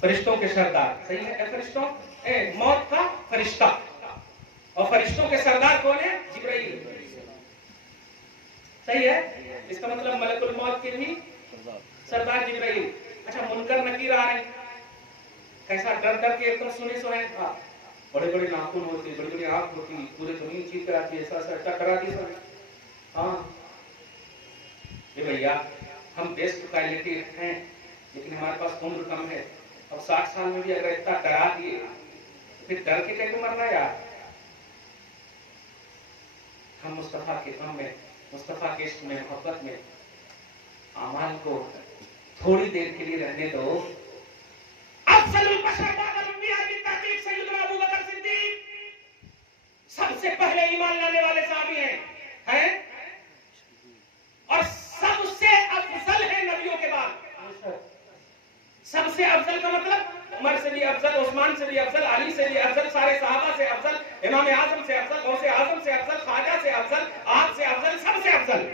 فرشتوں کے سردار, صحیح ہے, فرشتوں موت کا فرشتہ, اور فرشتوں کے سردار کون ہے؟ جبرائیل. صحیح ہے, اس کا مطلب ملک الموت کے بھی سردار جبرائیل. اچھا, منکر نکیر آ رہے ہیں, کیسا ڈر ڈر کے ایک طرف سنے سوئے, بڑے بڑے ناخن ہوتے, بڑی بڑی آنکھ ہوتی, پورے زمین چیز کراتی, ایسا ایسا ٹکراتی سب. ہاں یہ بھیا ہم بیسٹ کوالٹی ہیں, لیکن ہمارے پاس عمر کم ہے. اب 60 سال میں بھی اگر اتنا ڈرا دیے پھر ڈر کے کیسے مرنا یار. ہم مصطفیٰ کے غم میں, مصطفیٰ کے عشق میں, محبت میں اعمال کو تھوڑی دیر کے لیے رہنے دو. افضل البشر بعد الانبیاء کی تحقیق سیدنا ابو بکر صدیق سب سے پہلے ایمان لانے والے صحابی ہیں اور سب سے افضل ہے نبیوں کے بعد. سب سے افضل کا مطلب عمر سے بھی افضل, عثمان سے بھی افضل, علی سے بھی افضل, سارے صحابہ سے افضل, امام اعظم سے افضل, غوث اعظم سے افضل, خواجہ سے افضل, آپ سے افضل, سب سے افضل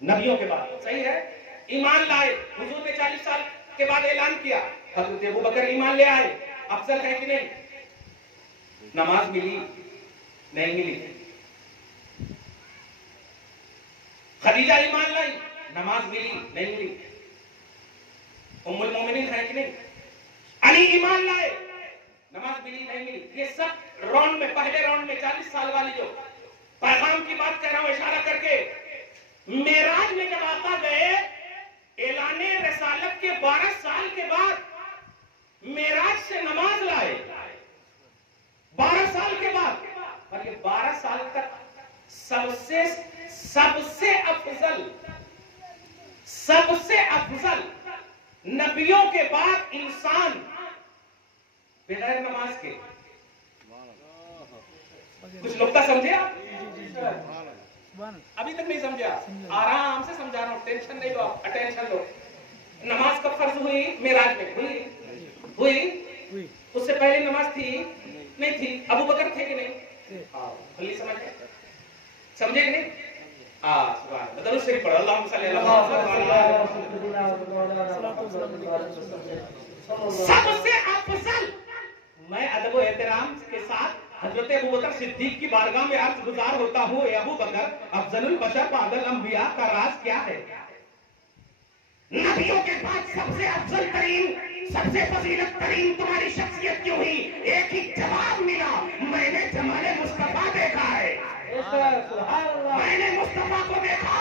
نبیوں کے بعد. صحیح ہے. ایمان لائے, حضور نے 40 سال کے بعد اعلان کیا, حضرت ابو بکر ایمان لے آئے, افضل ہے کہ نہیں؟ نماز ملی نہیں ملی. خدیجہ ایمان لائی, نماز ملی نہیں ملی. ام المومنین ہے کہ نہیں؟ علی ایمان لائے, نماز ملی نہیں ملی. یہ سب راؤنڈ میں, پہلے راؤنڈ میں 40 سال والی جو پیغام کی بات کر رہا ہوں اشارہ کر کے. معراج میں جب آقا گئے, اعلان رسالت کے 12 سال کے بعد معراج سے نماز لائے, 12 سال کے بعد. اور یہ 12 سال تک سب سے افضل نبیوں کے بعد انسان بغیر نماز کے. کچھ نقطہ سمجھے آپ؟ ابھی تک نہیں سمجھا, آرام سے سمجھا رہا ہوں, ٹینشن نہیں لو, اٹینشن لو. نماز کب فرض ہوئی؟ معراج میں ہوئی. اس سے پہلے نماز تھی نہیں تھی؟ ابو بکر تھے کہ نہیں؟ کھلی سمجھے کہ نہیں؟ سبحان اللہ. درود شریف پڑھو, اللہم صلی اللہ سب سے افضل. میں ادب و احترام کے ساتھ حضرت ابو بکر صدیق کی بارگاہ میں عرض گزار ہوتا ہوں, اے ابو بکر, افضل البشر بعد الانبیاء کا راز کیا ہے؟ نبیوں کے بعد سب سے افضل ترین, سب سے فضیلت ترین تمہاری شخصیت کیوں ہوئی؟ ایک ہی جواب ملا, میں نے جمال مصطفیٰ دیکھا ہے. میں نے مصطفیٰ کو دیکھا,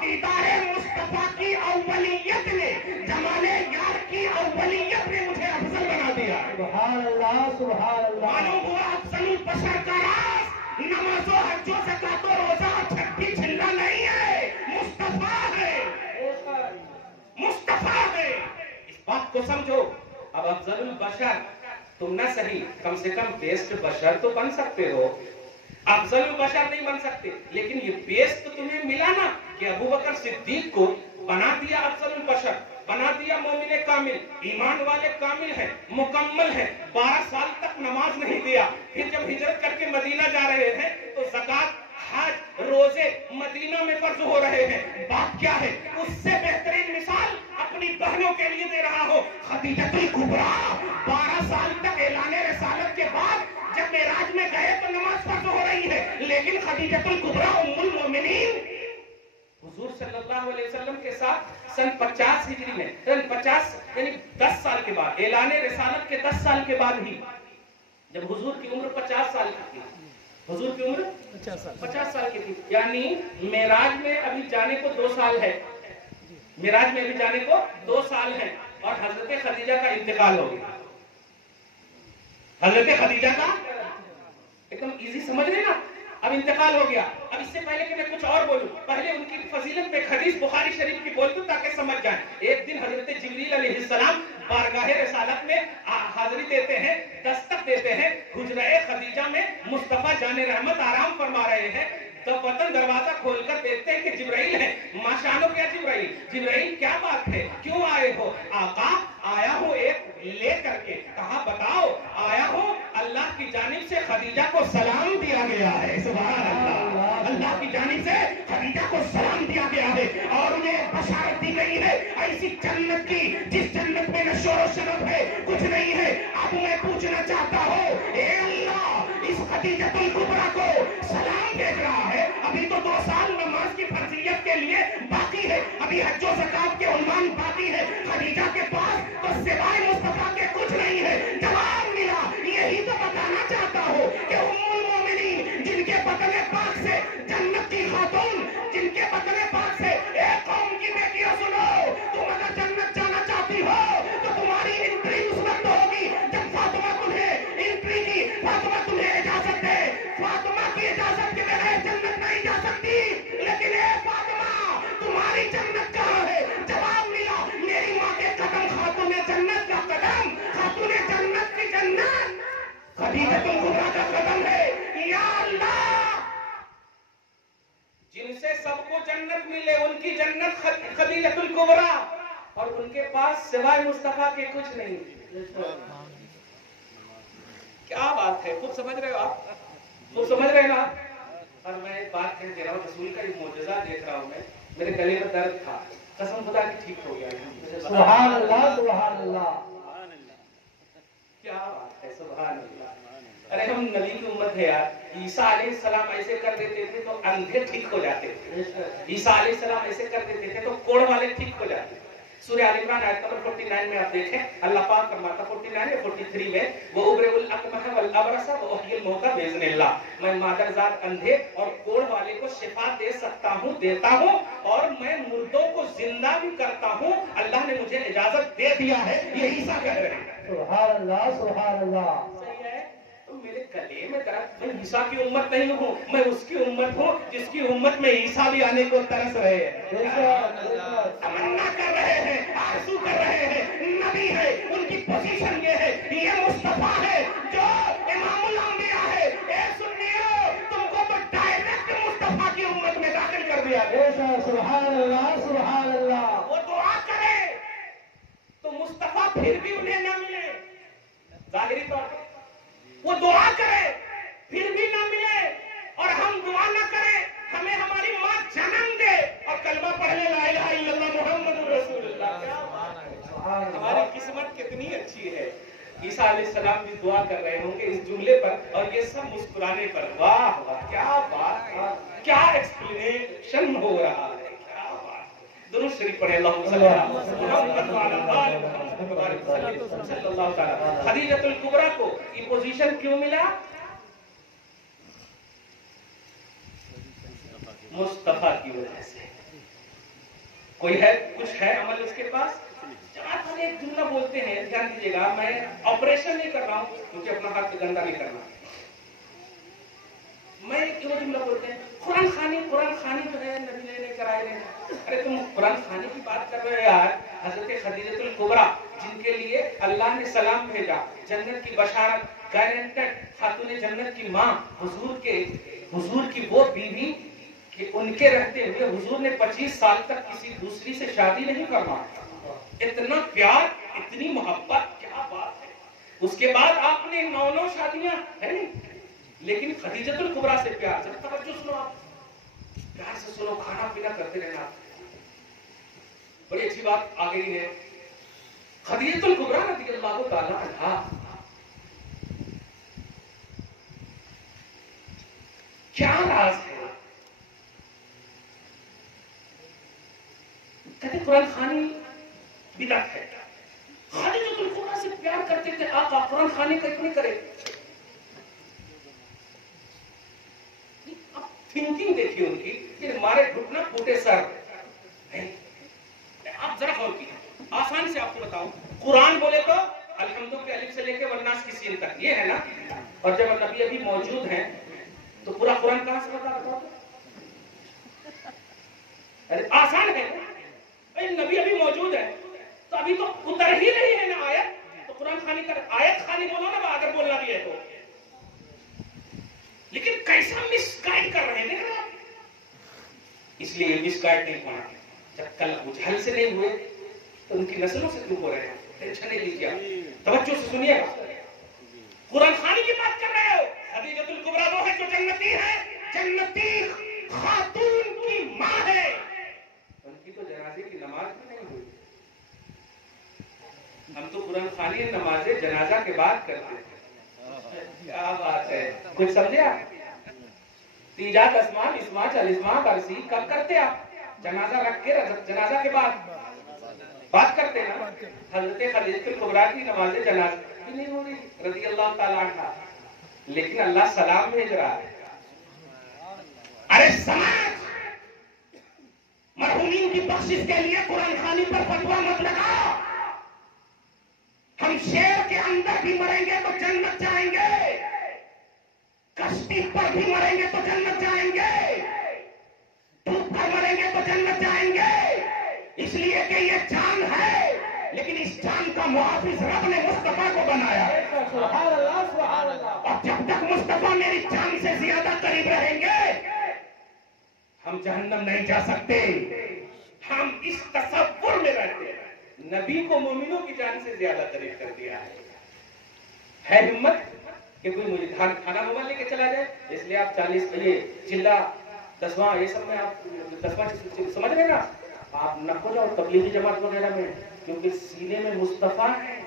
دیدار مصطفیٰ کی اولیت نے, جمال یار کی اولیت نے مجھے افضل بنا دیا. سبحان اللہ, سبحان اللہ. معلوم ہوا افضل البشر کا راز نماز و حج و زکات و روزہ اور چھٹی چھلا نہیں ہے, مصطفیٰ ہے, مصطفیٰ ہے. اس بات کو سمجھو. اب افضل البشر تم نہ صحیح, کم سے کم بیسٹ بشر تو بن سکتے ہو. افضل البشر نہیں بن سکتے, لیکن یہ بیس تو تمہیں ملا نا کہ ابو بکر صدیق کو بنا دیا افضل البشر, بنا دیا مومن کامل, ایمان والے کامل ہیں, مکمل ہیں. 12 سال تک نماز نہیں دیا, پھر جب ہجرت کر کے مدینہ جا رہے ہیں تو زکات, حج, روزے مدینہ میں فرض ہو رہے ہیں. بات کیا ہے؟ اس سے بہترین مثال اپنی بہنوں کے لیے دے رہا ہو. خدیجہ الکبریٰ 12 سال تک اعلان رسالت کے بعد جب معراج میں گئے تو نماز فرض ہو رہی ہے, لیکن خدیجہ الکبریٰ ام المومنین حضور صلی اللہ علیہ وسلم کے ساتھ سن 50 ہجری میں, 50 یعنی 10 سال کے بعد, اعلان رسالت کے 10 سال کے بعد ہی, جب حضور کی عمر 50 سال کی تھی, حضور کی عمر 50 سال کی تھی, یعنی معراج میں ابھی جانے کو 2 سال ہے, معراج میں ابھی جانے کو 2 سال ہے, اور حضرت خدیجہ کا انتقال ہو گیا. حضرت خدیجہ کا ایک دم ایزی سمجھ رہے نا. اب انتقال ہو گیا. اب اس سے پہلے کہ میں کچھ اور بولوں, پہلے ان کی فضیلت پہ حدیث بخاری شریف کی بول دوں تاکہ سمجھ جائیں. ایک دن حضرت جبریل علیہ السلام بارگاہ رسالت میں حاضری دیتے ہیں, دستک دیتے ہیں. حجرہ خدیجہ میں مصطفیٰ جان رحمت آرام فرما رہے ہیں. وطن دروازہ کھول کر دیکھتے ہیں کہ جبرائیل ہے. ماشاءاللہ کیا جبرائیل, جبرائیل کیا بات ہے, کیوں آئے ہو؟ آقا آیا ہوں ایک لے کر کے. کہا بتاؤ. آیا ہوں اللہ کی جانب سے خدیجہ کو سلام دیا گیا ہے. سبحان اللہ, اللہ کی جانب سے خدیجہ کو سلام دیا گیا ہے اور انہیں بشارت دی گئی ہے ایسی جنت کی جس جنت میں نہ شور و شرف ہے, کچھ نہیں ہے. اب میں پوچھنا چاہتا ہوں, اے اللہ اس خدیجۃ الکبریٰ کو سلام بھیج رہا ہے. ابھی تو 2 سال نماز کی فرضیت کے لیے باقی ہے, ابھی حج و زکات کے عنوان باقی ہے. خدیجہ کے پاس تو سوائے مصطفیٰ کے کچھ نہیں ہے. جواب ملا. یہی تو بتانا چاہتا ہوں کہ ام المومنین جن کے بدن پاک سے جنت کی خاتون, جن کے بدن پاک سے ایک قوم کی بیٹیاں, سنو تم اگر جنت جانا چاہتی ہو تو تمہاری انٹری اس وقت ہوگی جب فاطمہ تمہیں انٹری کی, فاطمہ تمہیں اجازت دے. فاطمہ کی اجازت کے بغیر جنت نہیں جا سکتی. لیکن اے فاطمہ تمہاری جنت کہاں ہے؟ جواب ملا. میری ماں کے قدم خاتون جنت کا قدم, خاتون جنت کی جنت خدیجۃ الکبریٰ کا قدم ہے. یا اللہ جن سے سب کو جنت ملے ان کی جنت خدیجۃ الکبریٰ, اور ان کے پاس سوائے مصطفیٰ کے کچھ نہیں. کیا بات ہے, خوب سمجھ رہے ہو آپ, خوب سمجھ رہے ہیں نا. اور میں ایک بات کہہ دے رہا ہوں, رسول کا ایک معجزہ دیکھ رہا ہوں میں. میرے گلے میں درد تھا, قسم خدا کی ٹھیک ہو گیا. سبحان اللہ, سبحان اللہ. کیا بات ہے, سبحان اللہ. ارے ہم نبی کی امت ہے یار. عیسیٰ علیہ السلام ایسے کر دیتے تھے تو اندھے ٹھیک ہو جاتے تھے. عیسیٰ علیہ السلام ایسے کر دیتے تھے تو کوڑ والے ٹھیک ہو جاتے تھے. سورہ آل عمران آیت نمبر 49 میں آپ دیکھیں, اللہ پاک فرماتا 49 یا 43 میں, وہ ابرئ الاکمہ والابرص واحیی الموتى باذن اللہ, میں مادرزاد اندھے اور کوڑ والے کو شفا دے سکتا ہوں, دیتا ہوں, اور میں مردوں کو زندہ بھی کرتا ہوں. اللہ نے مجھے اجازت دے دیا ہے. یہ عیسیٰ کہہ رہے ہیں. سبحان اللہ, سبحان اللہ. صحیح ہے. میرے گلے میں درد, میں عیسیٰ کی امت نہیں ہوں, میں اس کی امت ہوں جس کی امت میں عیسیٰ بھی آنے کو ترس رہے ہیں, تمنا کر رہے ہیں, آرزو کر رہے ہیں. نبی ہے, ان کی پوزیشن یہ ہے, یہ مصطفیٰ ہے جو امام الانبیاء ہے. اے سنیو, تم کو تو ڈائریکٹ مصطفیٰ کی امت میں داخل کر دیا گیا. سبحان اللہ, سبحان اللہ. وہ دعا کرے تو مصطفیٰ پھر بھی انہیں نہ ملے, ظاہری طور پر وہ دعا کرے پھر بھی نہ ملے, اور ہم دعا نہ کریں, ہمیں ہماری ماں جنم دے اور کلمہ پڑھ لے لا الہ الا اللہ محمد رسول اللہ. کیا بات ہے, ہماری قسمت کتنی اچھی ہے. عیسیٰ علیہ السلام بھی دعا کر رہے ہوں گے اس جملے پر, اور یہ سب مسکرانے پر. واہ واہ, کیا بات ہے, کیا ایکسپلینیشن ہو رہا ہے, کیا بات. درود شریف پڑھے, اللہم صلی اللہ تعالی. خدیجۃ الکبریٰ کو یہ پوزیشن کیوں ملا؟ مصطفیٰ کی وجہ سے. کوئی ہے, کچھ ہے عمل اس کے پاس. جماعت والے ایک جملہ بولتے ہیں, دھیان دیجیے گا, میں آپریشن نہیں کر رہا ہوں کیونکہ اپنا ہاتھ گندا نہیں کرنا. میں کیوں جملہ بولتے ہیں, قرآن خانی جو ہے نبی نے کرائے ہیں. ارے تم قرآن خانی کی بات کر رہے ہو یار. حضرت خدیجۃ الکبریٰ جن کے لیے اللہ نے سلام بھیجا, جنت کی بشارت, گارنٹڈ, خاتون جنت کی ماں, حضور کی وہ بیوی کہ ان کے رہتے ہوئے حضور نے 25 سال تک کسی دوسری سے شادی نہیں فرمایا. اتنا پیار, اتنی محبت, کیا بات ہے. اس کے بعد آپ نے 9 شادیاں ہیں, لیکن خدیجۃ الکبریٰ سے پیار. ذرا توجہ سنو, آپ پیار سے سنو, کھانا پینا کرتے رہنا. بڑی اچھی بات آ گئی ہے. خدیجۃ الکبریٰ رضی اللہ تعالی عنہا کیا راز ہے؟ کہتے قرآن خوانی بدعت ہے. خدیجۃ الکبریٰ سے پیار کرتے تھے آقا, قرآن خوانی کا اتنے کرے. اب تھنکنگ دیکھیے ان کی کہ ہمارے گھٹنا پھوٹے سر. آپ ذرا غور کیجیے, آسان سے آپ کو بتاؤں, قرآن بولے تو الحمد کے الف سے لے کے والناس کی سین تک, یہ ہے نا. اور جب نبی ابھی موجود ہیں تو پورا قرآن کہاں سے بتاؤ؟ آسان ہے، نبی ابھی موجود ہے تو ابھی تو اتر ہی رہی ہے نا آیت، تو قرآن خوانی کر آیت خوانی بولو نا اگر بولنا بھی ہے تو. لیکن کیسا مس گائیڈ کر رہے ہیں آپ. اس لیے مس گائیڈ نہیں ہونا. جب کل اجھل سے نہیں ہوئے تو ان کی نسلوں سے کیوں ہو رہے ہیں؟ ٹینشن نہیں لیجیے، توجہ سے سنیے گا. قرآن خوانی کی بات کر رہے ہو. خدیجۃ الکبریٰ وہ ہے جو جنتی ہے، جنتی خاتون کی ماں ہے. ان کی تو جنازے کی نماز بھی نہیں ہوئی. ہم تو قرآن خوانی نماز جنازہ کے بعد کرتے ہیں. کیا بات ہے، کچھ سمجھے آپ؟ تیجات اسمان اسما چالیسواں برسی کب کرتے آپ؟ جنازہ رکھ کے جنازہ کے بعد بات کرتے ہیں نا. حضرت خدیجہ الکبریٰ کی نماز جنازہ بھی نہیں ہو رہی رضی اللہ تعالیٰ عنہ، لیکن اللہ سلام بھیج رہا ہے. ارے سماج مرحومین کی بخشش کے لیے قرآن خوانی پر فتویٰ مت لگا. ہم شیر کے اندر بھی مریں گے تو جنت جائیں گے، کشتی پر بھی مریں گے تو جنت جائیں گے، ڈوب کر مریں گے تو جنت جائیں گے. اس لیے کہ یہ جان ہے، لیکن اس جان کا محافظ رب نے مصطفیٰ کو بنایا ہے. اور جب تک مصطفیٰ میری جان سے زیادہ قریب رہیں گے ہم جہنم نہیں جا سکتے. ہم اس تصور میں رہتے ہیں نبی کو مومنوں کی جان سے زیادہ قریب کر دیا ہے ہمت کہ کوئی مجھے کھانا موبائل لے کے چلا جائے. اس لیے آپ 40 یہ چلہ 10واں یہ سب میں آپ 10واں سمجھ رہے نا، آپ نہ ہو جاؤ تبلیغی جماعت وغیرہ میں، کیونکہ سینے میں مصطفیٰ ہے،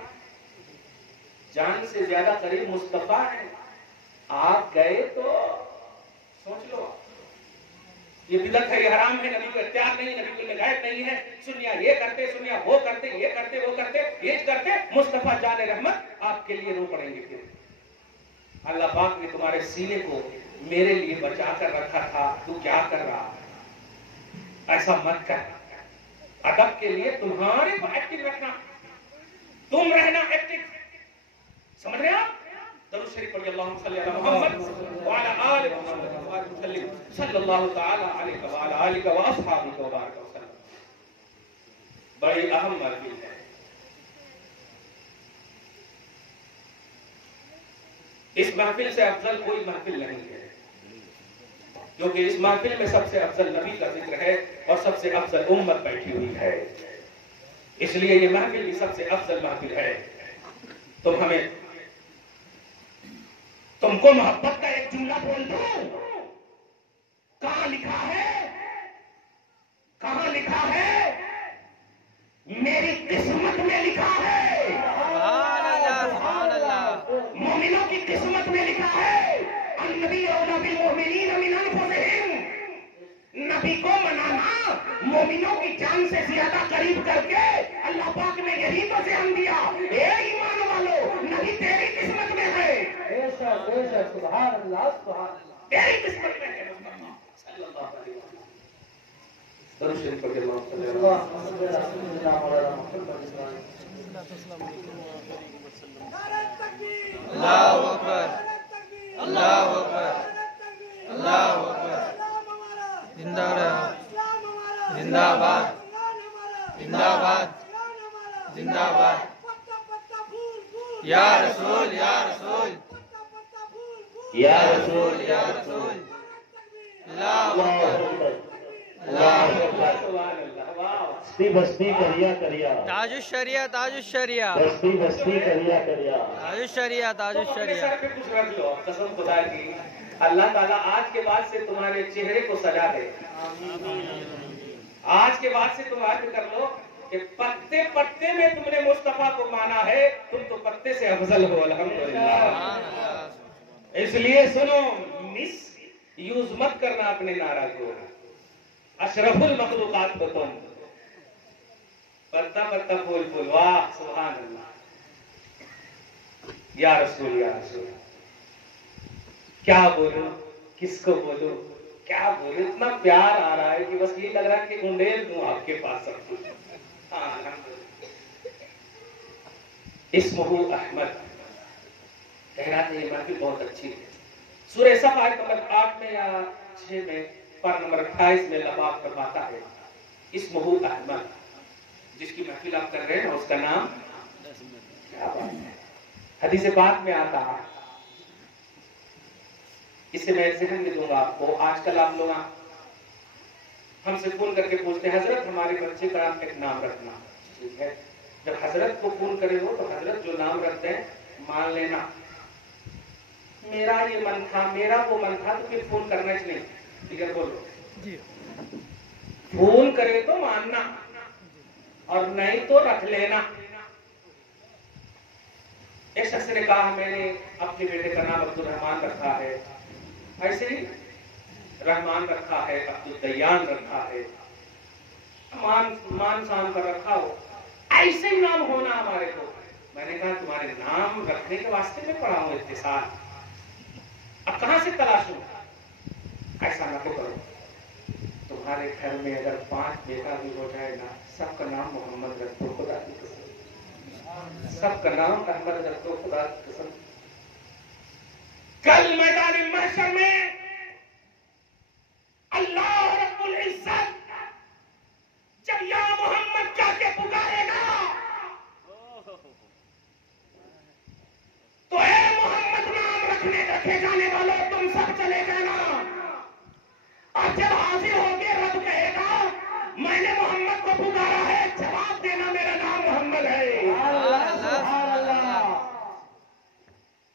جان سے زیادہ قریب مصطفیٰ ہے. آپ گئے تو سوچ لو یہ بدعت ہے، یہ حرام ہے، نبی کو اختیار نہیں، نبی کو ہدایت نہیں ہے. سنیا یہ کرتے، سنیا وہ کرتے، یہ کرتے وہ کرتے یہ کرتے. مصطفیٰ جان رحمت آپ کے لیے رو پڑیں گے. پھر اللہ پاک نے تمہارے سینے کو میرے لیے بچا کر رکھا تھا، تو کیا کر رہا ہے؟ ایسا مت کر. ادب کے لیے تمہارے کو ایکٹیو رکھنا، تم رہنا ایکٹیو. سمجھ رہے ہیں آپ؟ درود شریف پڑھیے اللہم صلی علی محمد وعلی آل محمد صلی اللہ تعالی علیہ وعلی آلہ واصحابہ وبارک وسلم. بڑی اہم محفل ہے. اس محفل سے افضل کوئی محفل نہیں ہے، کیونکہ اس محفل میں سب سے افضل نبی کا ذکر ہے اور سب سے افضل امت بیٹھی ہوئی ہے. اس لیے یہ محفل بھی سب سے افضل محفل ہے. تم کو محبت کا ایک جملہ بول دوں، کہاں لکھا ہے؟ کہاں لکھا ہے؟ میری قسمت میں لکھا ہے. مومنوں کی قسمت میں لکھا ہے النبی اولیٰ بالمؤمنین من انفسہم. نبی کو منانا مومنوں کی جان سے زیادہ قریب کر کے اللہ پاک نے یہی تو ذہن دیا. اے ایمان والو، نبی تیری قسمت میں ہے. سبحان اللہ سبحان اللہ. تیری قسمت میں ہے مصطفیٰ صلی اللہ علیہ وسلم. درود شریف پڑھیے اللہم صلی علی اللہ اکبر اللہ اکبر اللہ اکبر. زندہ رہو، زندہ باد زندہ باد زندہ باد. یا رسول یا رسول یا رسول یا رسول. اللہ اکبر اللہ اکبر. بستی بستی کریا کریا، تاج الشریعہ تاج الشریعہ بستی بستی کریا کریا. تاج الشریعہ تاج الشریعہ. سر پہ کچھ رکھ لو قسم خدا کی. اللہ تعالیٰ آج کے بعد سے تمہارے چہرے کو سجا دے. آج کے بعد سے تم عہد کر لو کہ پتے پتے میں تم نے مصطفیٰ کو مانا ہے، تم تو پتے سے افضل ہو. الحمدللہ. اس لیے سنو، مس یوز مت کرنا اپنے نعرہ کو. اشرف المخلوقات کو تم پتا پتا پھول پھول. واہ سبحان اللہ. یا رسول یا رسول. کیا بولوں، کس کو بولوں، کیا بولوں. اتنا پیار آ رہا ہے کہ بس یہ لگ رہا ہے کہ انڈیل دوں آپ کے پاس سب کچھ. اسمہ احمد کہہ رہا تھا یہ محفل بہت اچھی ہے. سورہ صف آیت نمبر 8 میں یا 6 میں پر نمبر 28 میں اللہ پاک فرماتا ہے اسمہ احمد. جس کی محفل آپ کر رہے ہیں نا اس کا نام کیا بات ہے. حدیث پاک میں آتا ہے, اسے میں ذہن میں دوں گا آپ کو. آج کل آپ لوگ ہم سے فون کر کے پوچھتے ہیں حضرت ہمارے بچے کا ایک نام رکھنا. ٹھیک ہے, جب حضرت کو فون کرے ہو تو حضرت جو نام رکھتے ہیں مان لینا میرا یہ من تھا, میرا وہ من تھا, تو پھر فون کرنا ہی نہیں. ٹھیک ہے, بولو جی. فون کرے تو ماننا اور نہیں تو رکھ لینا. ایک شخص نے کہا میں نے اپنے بیٹے کا نام عبد الرحمان رکھا ہے, ایسے ہی رحمان رکھا ہے, عبد الدیان رکھا ہے, مان سان پر رکھا ہو, ایسے ہی نام ہونا ہمارے کو. میں نے کہا تمہارے نام رکھنے کے واسطے میں پڑھا ہوں اتصال, اب کہاں سے تلاشوں. ایسا نہ تو کرو, تمہارے گھر میں اگر 5 بیٹا بھی ہو جائے نا سب کا نام محمد رکھ دو خدا کی قسم, سب کا نام احمد رکھ دو خدا کی قسم. کل میدان محشر میں اللہ رب العزت جب یا محمد کہہ کے پکارے گا تو اے محمد نام رکھے جانے والوں تم سب چلے گئے نا. اور جب حاضر ہو کے رب کہے گا میں نے محمد کو پکارا ہے, جواب دینا میرا نام محمد ہے.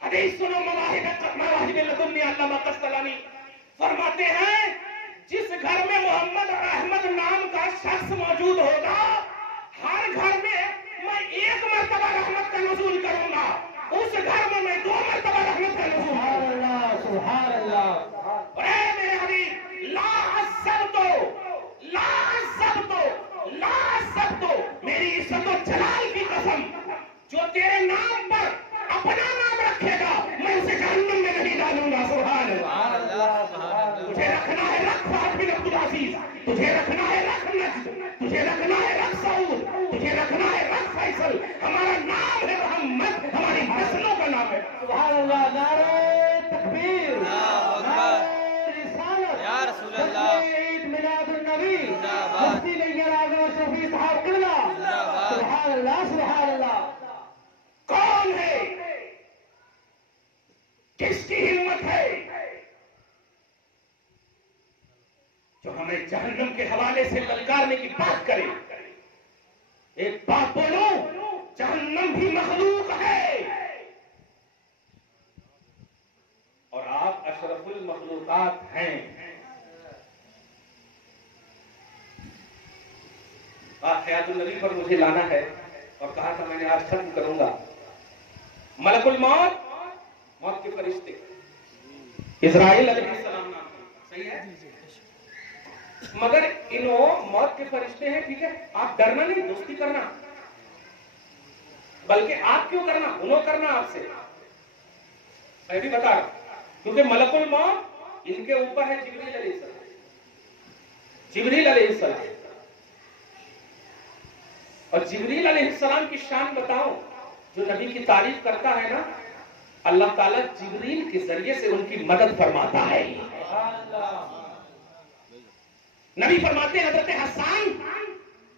حدیث سنو, مواہب لدنی علامہ قسطلانی فرماتے ہیں جس گھر میں محمد اور احمد نام کا شخص موجود ہوگا ہر گھر میں میں 1 مرتبہ رحمت کا نزول کروں گا, اس گھر میں میں 2 مرتبہ رحمت کا نزول کروں گا. سبحان اللہ. اے میرے حبیب لا عزت تو میری عزت و جلال کی قسم, جو تیرے نام پر اپنا نام رکھے گا میں اسے جہنم میں نہیں ڈالوں گا. سبحان اللہ. تجھے رکھنا ہے رکھ فہد بن عبد العزیز, تجھے رکھنا ہے رکھ نجد, تجھے رکھنا ہے رکھ سعود, تجھے رکھنا ہے رکھ فیصل. ہمارا نام ہے محمد, ہماری نسلوں کا نام ہے. سبحان اللہ. نعرہ تکبیر, نعرہ رسالت, یا رسول اللہ, عید میلاد النبی, زندہ باد, مفتی نیر اعظم شفیع صاحب قبلہ. زندہ باد. سبحان اللہ, سبحان اللہ. کون ہے, کس کی ہمت ہے جو ہمیں جہنم کے حوالے سے للکارنے کی بات کرے. ایک بات بولو, جہنم بھی مخلوق ہے اور آپ اشرف المخلوقات ہیں. بات حیات النبی پر مجھے لانا ہے اور کہا تھا میں نے آج ختم کروں گا. ملک الموت, موت کے فرشتے, اسرائیل علیہ السلام نام ہے, صحیح ہے, مگر انہوں موت کے فرشتے ہیں. ٹھیک ہے, آپ ڈرنا نہیں, دوستی کرنا, بلکہ آپ کیوں کرنا, انہوں کرنا آپ سے. میں بھی بتا رہا ہوں کیونکہ ملک الموت ان کے اوپر ہے جبریل علیہ السلام. جبریل علیہ السلام, اور جبریل علیہ السلام کی شان بتاؤ, جو نبی کی تعریف کرتا ہے نا اللہ تعالیٰ جبریل کے ذریعے سے ان کی مدد فرماتا ہے. نبی فرماتے ہیں حضرت حسان,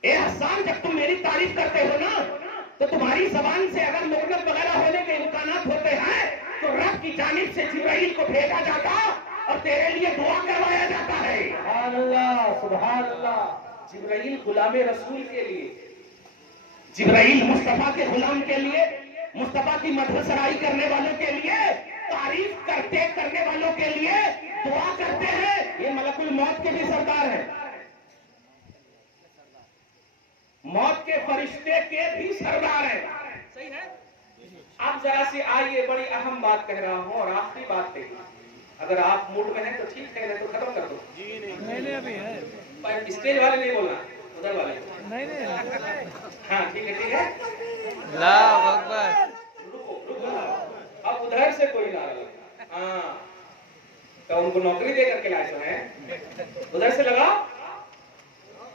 اے حسان جب تم میری تعریف کرتے ہو نا تو تمہاری زبان سے اگر لغت وغیرہ ہونے کے امکانات ہوتے ہیں تو رب کی جانب سے جبرائیل کو بھیجا جاتا اور تیرے لیے دعا کروایا جاتا ہے. سبحان اللہ, سبحان اللہ. جبرائیل غلام رسول کے لیے, جبرائیل مصطفیٰ کے غلام کے لیے, مصطفیٰ کی مدح سرائی کرنے والوں کے لیے, تعریف کرنے والوں کے لیے دعا کرتے ہیں. یہ ملک الموت کے بھی سردار ہیں, موت کے فرشتے کے بھی سردار ہیں. صحیح ہے. اب ذرا سی آئیے, بڑی اہم بات کہہ رہا ہوں اور آخری بات کہی. اگر آپ موڈ میں ہیں تو ٹھیک ہے, نہیں تو ختم کر دو. نہیں ابھی ہے, اسٹیج والے نہیں بولنا, ادھر والے. نہیں ہاں ٹھیک ہے, ٹھیک ہے. اللہ اکبر. رکو, اب ادھر سے کوئی نہ لگا. ہاں تو ان کو نوکری دے کر کے لائے تو ہیں, ادھر سے لگا.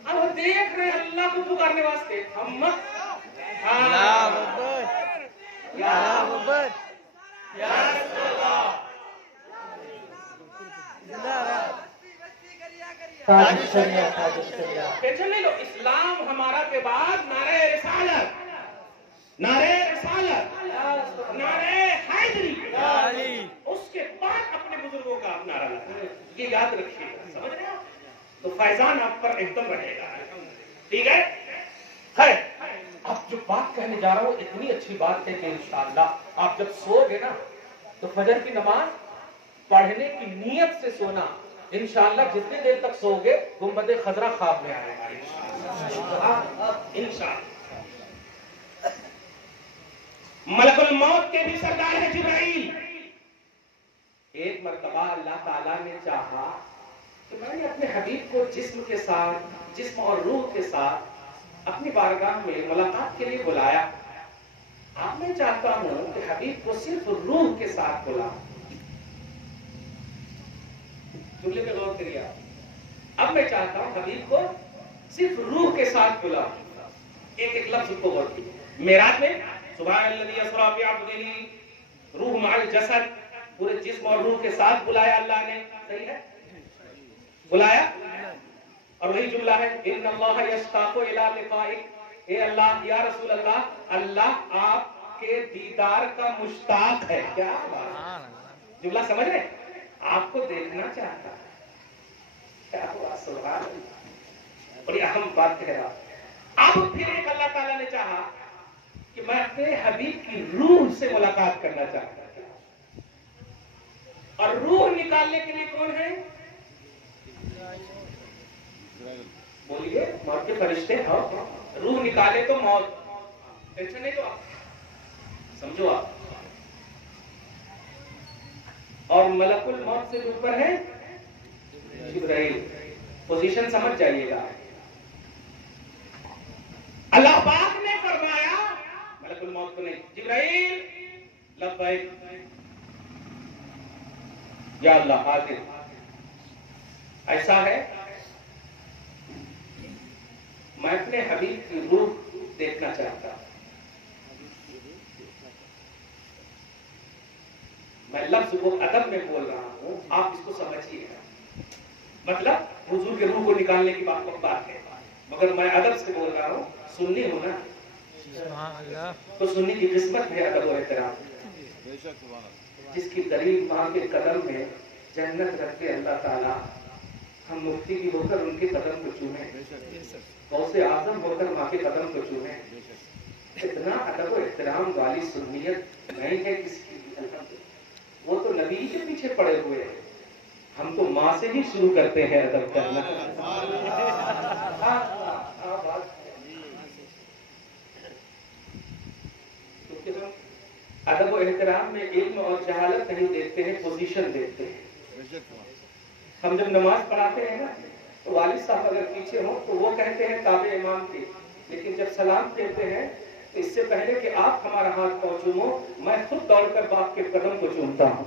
اب وہ دیکھ رہے اللہ کو پکارنے واسطے ہم مت. اللہ اکبر, اللہ اکبر. ٹینشن نہیں لو. اسلام ہمارا کے بعد نعرہ رسالت، نعرہ رسالت، نعرہ حیدری، اس کے بعد اپنے بزرگوں کا آپ نعرہ لگائیں. یہ یاد رکھیے گا. سمجھ رہے ہیں؟ تو فیضان آپ پر ایک دم رہے گا. ٹھیک ہے. خیر، اب جو بات کہنے جا رہا ہوں اتنی اچھی بات ہے کہ انشاءاللہ آپ جب سو گے نا تو فجر کی نماز پڑھنے کی نیت سے سونا. انشاءاللہ جتنی دیر تک سو گے گنبد خضرا خواب میں آئے گا انشاءاللہ. ملک الموت کے بھی سردار ہے جبرائیل. ایک مرتبہ اللہ تعالیٰ نے چاہا کہ میں نے اپنے حبیب کو جسم کے ساتھ، جسم اور روح کے ساتھ اپنی بارگاہ میں ملاقات کے لیے بلایا. اب میں چاہتا ہوں کہ حبیب کو صرف روح کے ساتھ بلا. جملے پہ غور کریے آپ. اب میں چاہتا ہوں حبیب کو صرف روح کے ساتھ بلا. ایک ایک لفظ کو غور کیجیے. معراج میں سبحان الذی اسری بعبدہ روح مع الجسد، پورے جسم اور روح کے ساتھ بلایا اللہ نے. صحیح ہے؟ بلایا. اور وہی جملہ ہے ان اللہ یشتاق الی لقائک. اے اللہ، یا رسول اللہ، اللہ آپ کے دیدار کا مشتاق ہے. کیا جملہ سمجھ رہے؟ آپ کو دیکھنا چاہتا ہے. کیا ہوا؟ سبحان اللہ. بڑی اہم بات کہہ رہا. اب پھر ایک اللہ تعالیٰ نے چاہا کہ میں اپنے حبیب کی روح سے ملاقات کرنا چاہتا ہوں. اور روح نکالنے کے لیے کون ہے؟ بولیے. موت کے فرشتے. روح نکالے تو موت. ٹینشن نہیں تو آپ سمجھو. آپ اور ملک الموت سے اوپر ہے جبرائیل. پوزیشن سمجھ جائیے گا. اللہ پاک نے فرمایا ملک الموت کو نہیں، جبرائیل لبیک یا اللہ حاضر. ایسا ہے میں اپنے حبیب کی روح دیکھنا چاہتا ہوں. میں لفظ کو ادب میں بول رہا ہوں، آپ اس کو سمجھیے گا. مطلب حضور کے روح کو نکالنے کی بات ہے، مگر میں ادب سے بول رہا ہوں. سننی ہو نا تو سننی کی قسمت ہے ادب و احترام. جس کی قریب ماں کے قدم میں جنت رکھ کے اللہ تعالیٰ ہم مفتی کی ہو کر ان کے قدم کو چومیں، غوث اعظم ہو کر ماں کے قدم کو چومیں. اتنا ادب و احترام والی سنیت نہیں ہے کسی کی. وہ تو نبی کے پیچھے پڑے ہوئے ہیں. ہم تو ماں سے ہی شروع کرتے ہیں ادب کرنا. کیونکہ ہم ادب و احترام میں علم اور جہالت نہیں دیکھتے ہیں، پوزیشن دیکھتے ہیں. ہم جب نماز پڑھاتے ہیں نا تو والد صاحب اگر پیچھے ہوں تو وہ کہتے ہیں تابع امام کے، لیکن جب سلام کہتے ہیں تو اس سے پہلے کہ آپ ہمارا ہاتھ پاؤں چومو میں خود دوڑ کر باپ کے قدم کو چومتا ہوں.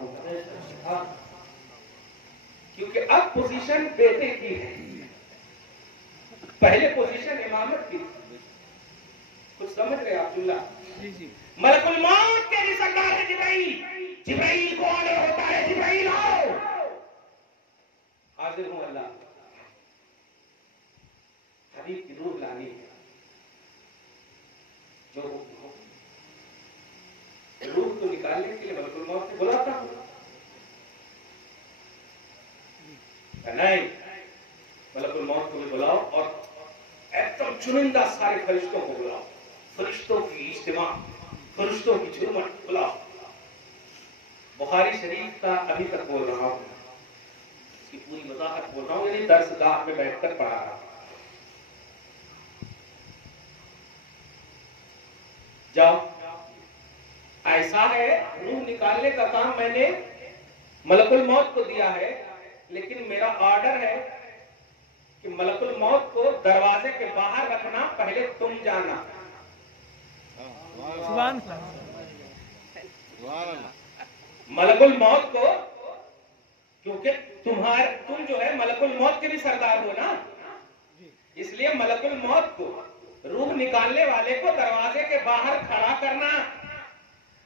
کیونکہ اب پوزیشن بیٹے کی ہے، پہلے پوزیشن امامت کی. کچھ سمجھ رہے آپ جملہ؟ ملک الموت کے بھی سردار ہے جبرائیل. جبرائیل کو آڈر ہوتا ہے جبرائیل آؤ. حاضر ہوں اللہ، حبیب کی روح لانی ہے. جو روح کو نکالنے کے لیے ملک الموت کو بلاتا ہوں. نہیں، ملک الموت کو بھی بلاؤ اور ایک دم چنندہ سارے فرشتوں کو بلاؤ. فرشتوں کی اجتماع، فرشتوں کی جھومٹ بلاؤ. بخاری شریف کا ابھی تک بول رہا ہوں، اس کی پوری وضاحت بول رہا ہوں، یعنی درس گاہ میں بیٹھ کر پڑھا رہا ہوں. جاؤ. ایسا ہے روح نکالنے کا کام میں نے ملک الموت کو دیا ہے، لیکن میرا آرڈر ہے کہ ملک الموت کو دروازے کے باہر رکھنا، پہلے تم جانا. ملک الموت کو، کیونکہ تم جو ہے ملک الموت کے بھی سردار ہو نا، اس لیے ملک الموت کو، روح نکالنے والے کو دروازے کے باہر کھڑا کرنا.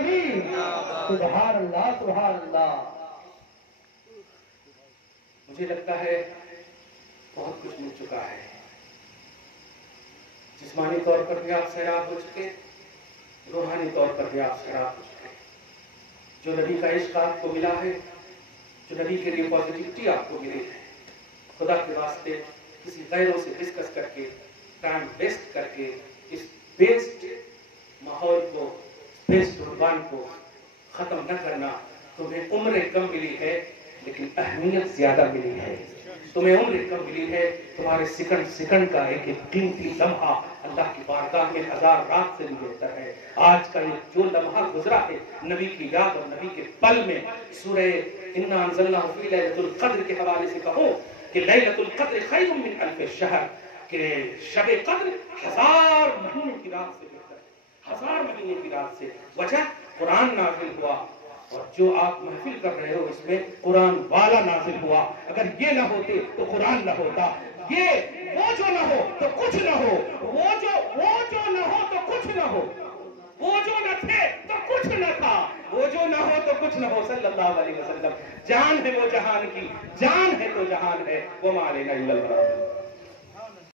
النبی سبحان اللہ سبحان اللہ. مجھے لگتا ہے بہت کچھ مل چکا ہے. جسمانی طور پر بھی آپ سیراب ہو چکے, روحانی طور پر بھی آپ سیراب ہو چکے. جو نبی کا عشق آپ کو ملا ہے, جو نبی کے لیے پازیٹیوٹی آپ کو ملی ہے, خدا کے واسطے کسی غیروں سے ڈسکس کر کے, ٹائم ویسٹ کر کے, اس بیسڈ ماحول کو, بیسڈ عنوان کو ختم نہ کرنا. تمہیں عمریں کم ملی ہے لیکن اہمیت زیادہ ملی ہے. تمہیں عمریں کم ملی ہے, تمہارے سیکنڈ سیکنڈ کا ایک ایک قیمتی لمحہ اللہ کی بارگاہ میں 1000 رات سے بھی بہتر ہے. آج کا یہ جو لمحہ گزرا ہے نبی کی یاد اور نبی کے پل میں, سورہ انا انزلناہ فی لیلۃ القدر کے حوالے سے کہو کہ لیلۃ القدر خیر من الف شہر, کہ شب قدر 1000 مہینے کی رات سے بہتر ہے, 1000 مہینے کی رات سے. وجہ قرآن نازل ہوا, اور جو آپ محفل کر رہے ہو اس میں قرآن والا نازل ہوا. اگر یہ نہ ہوتے تو قرآن نہ ہوتا. یہ وہ جو نہ ہو تو کچھ نہ ہو, وہ جو نہ ہو تو کچھ نہ ہو, وہ جو نہ تھے تو کچھ نہ تھا, وہ جو نہ ہو تو کچھ نہ ہو. صلی اللہ علیہ وسلم. جان ہے وہ جہان کی, جان ہے تو جہان ہے. وما علینا الا البلاغ.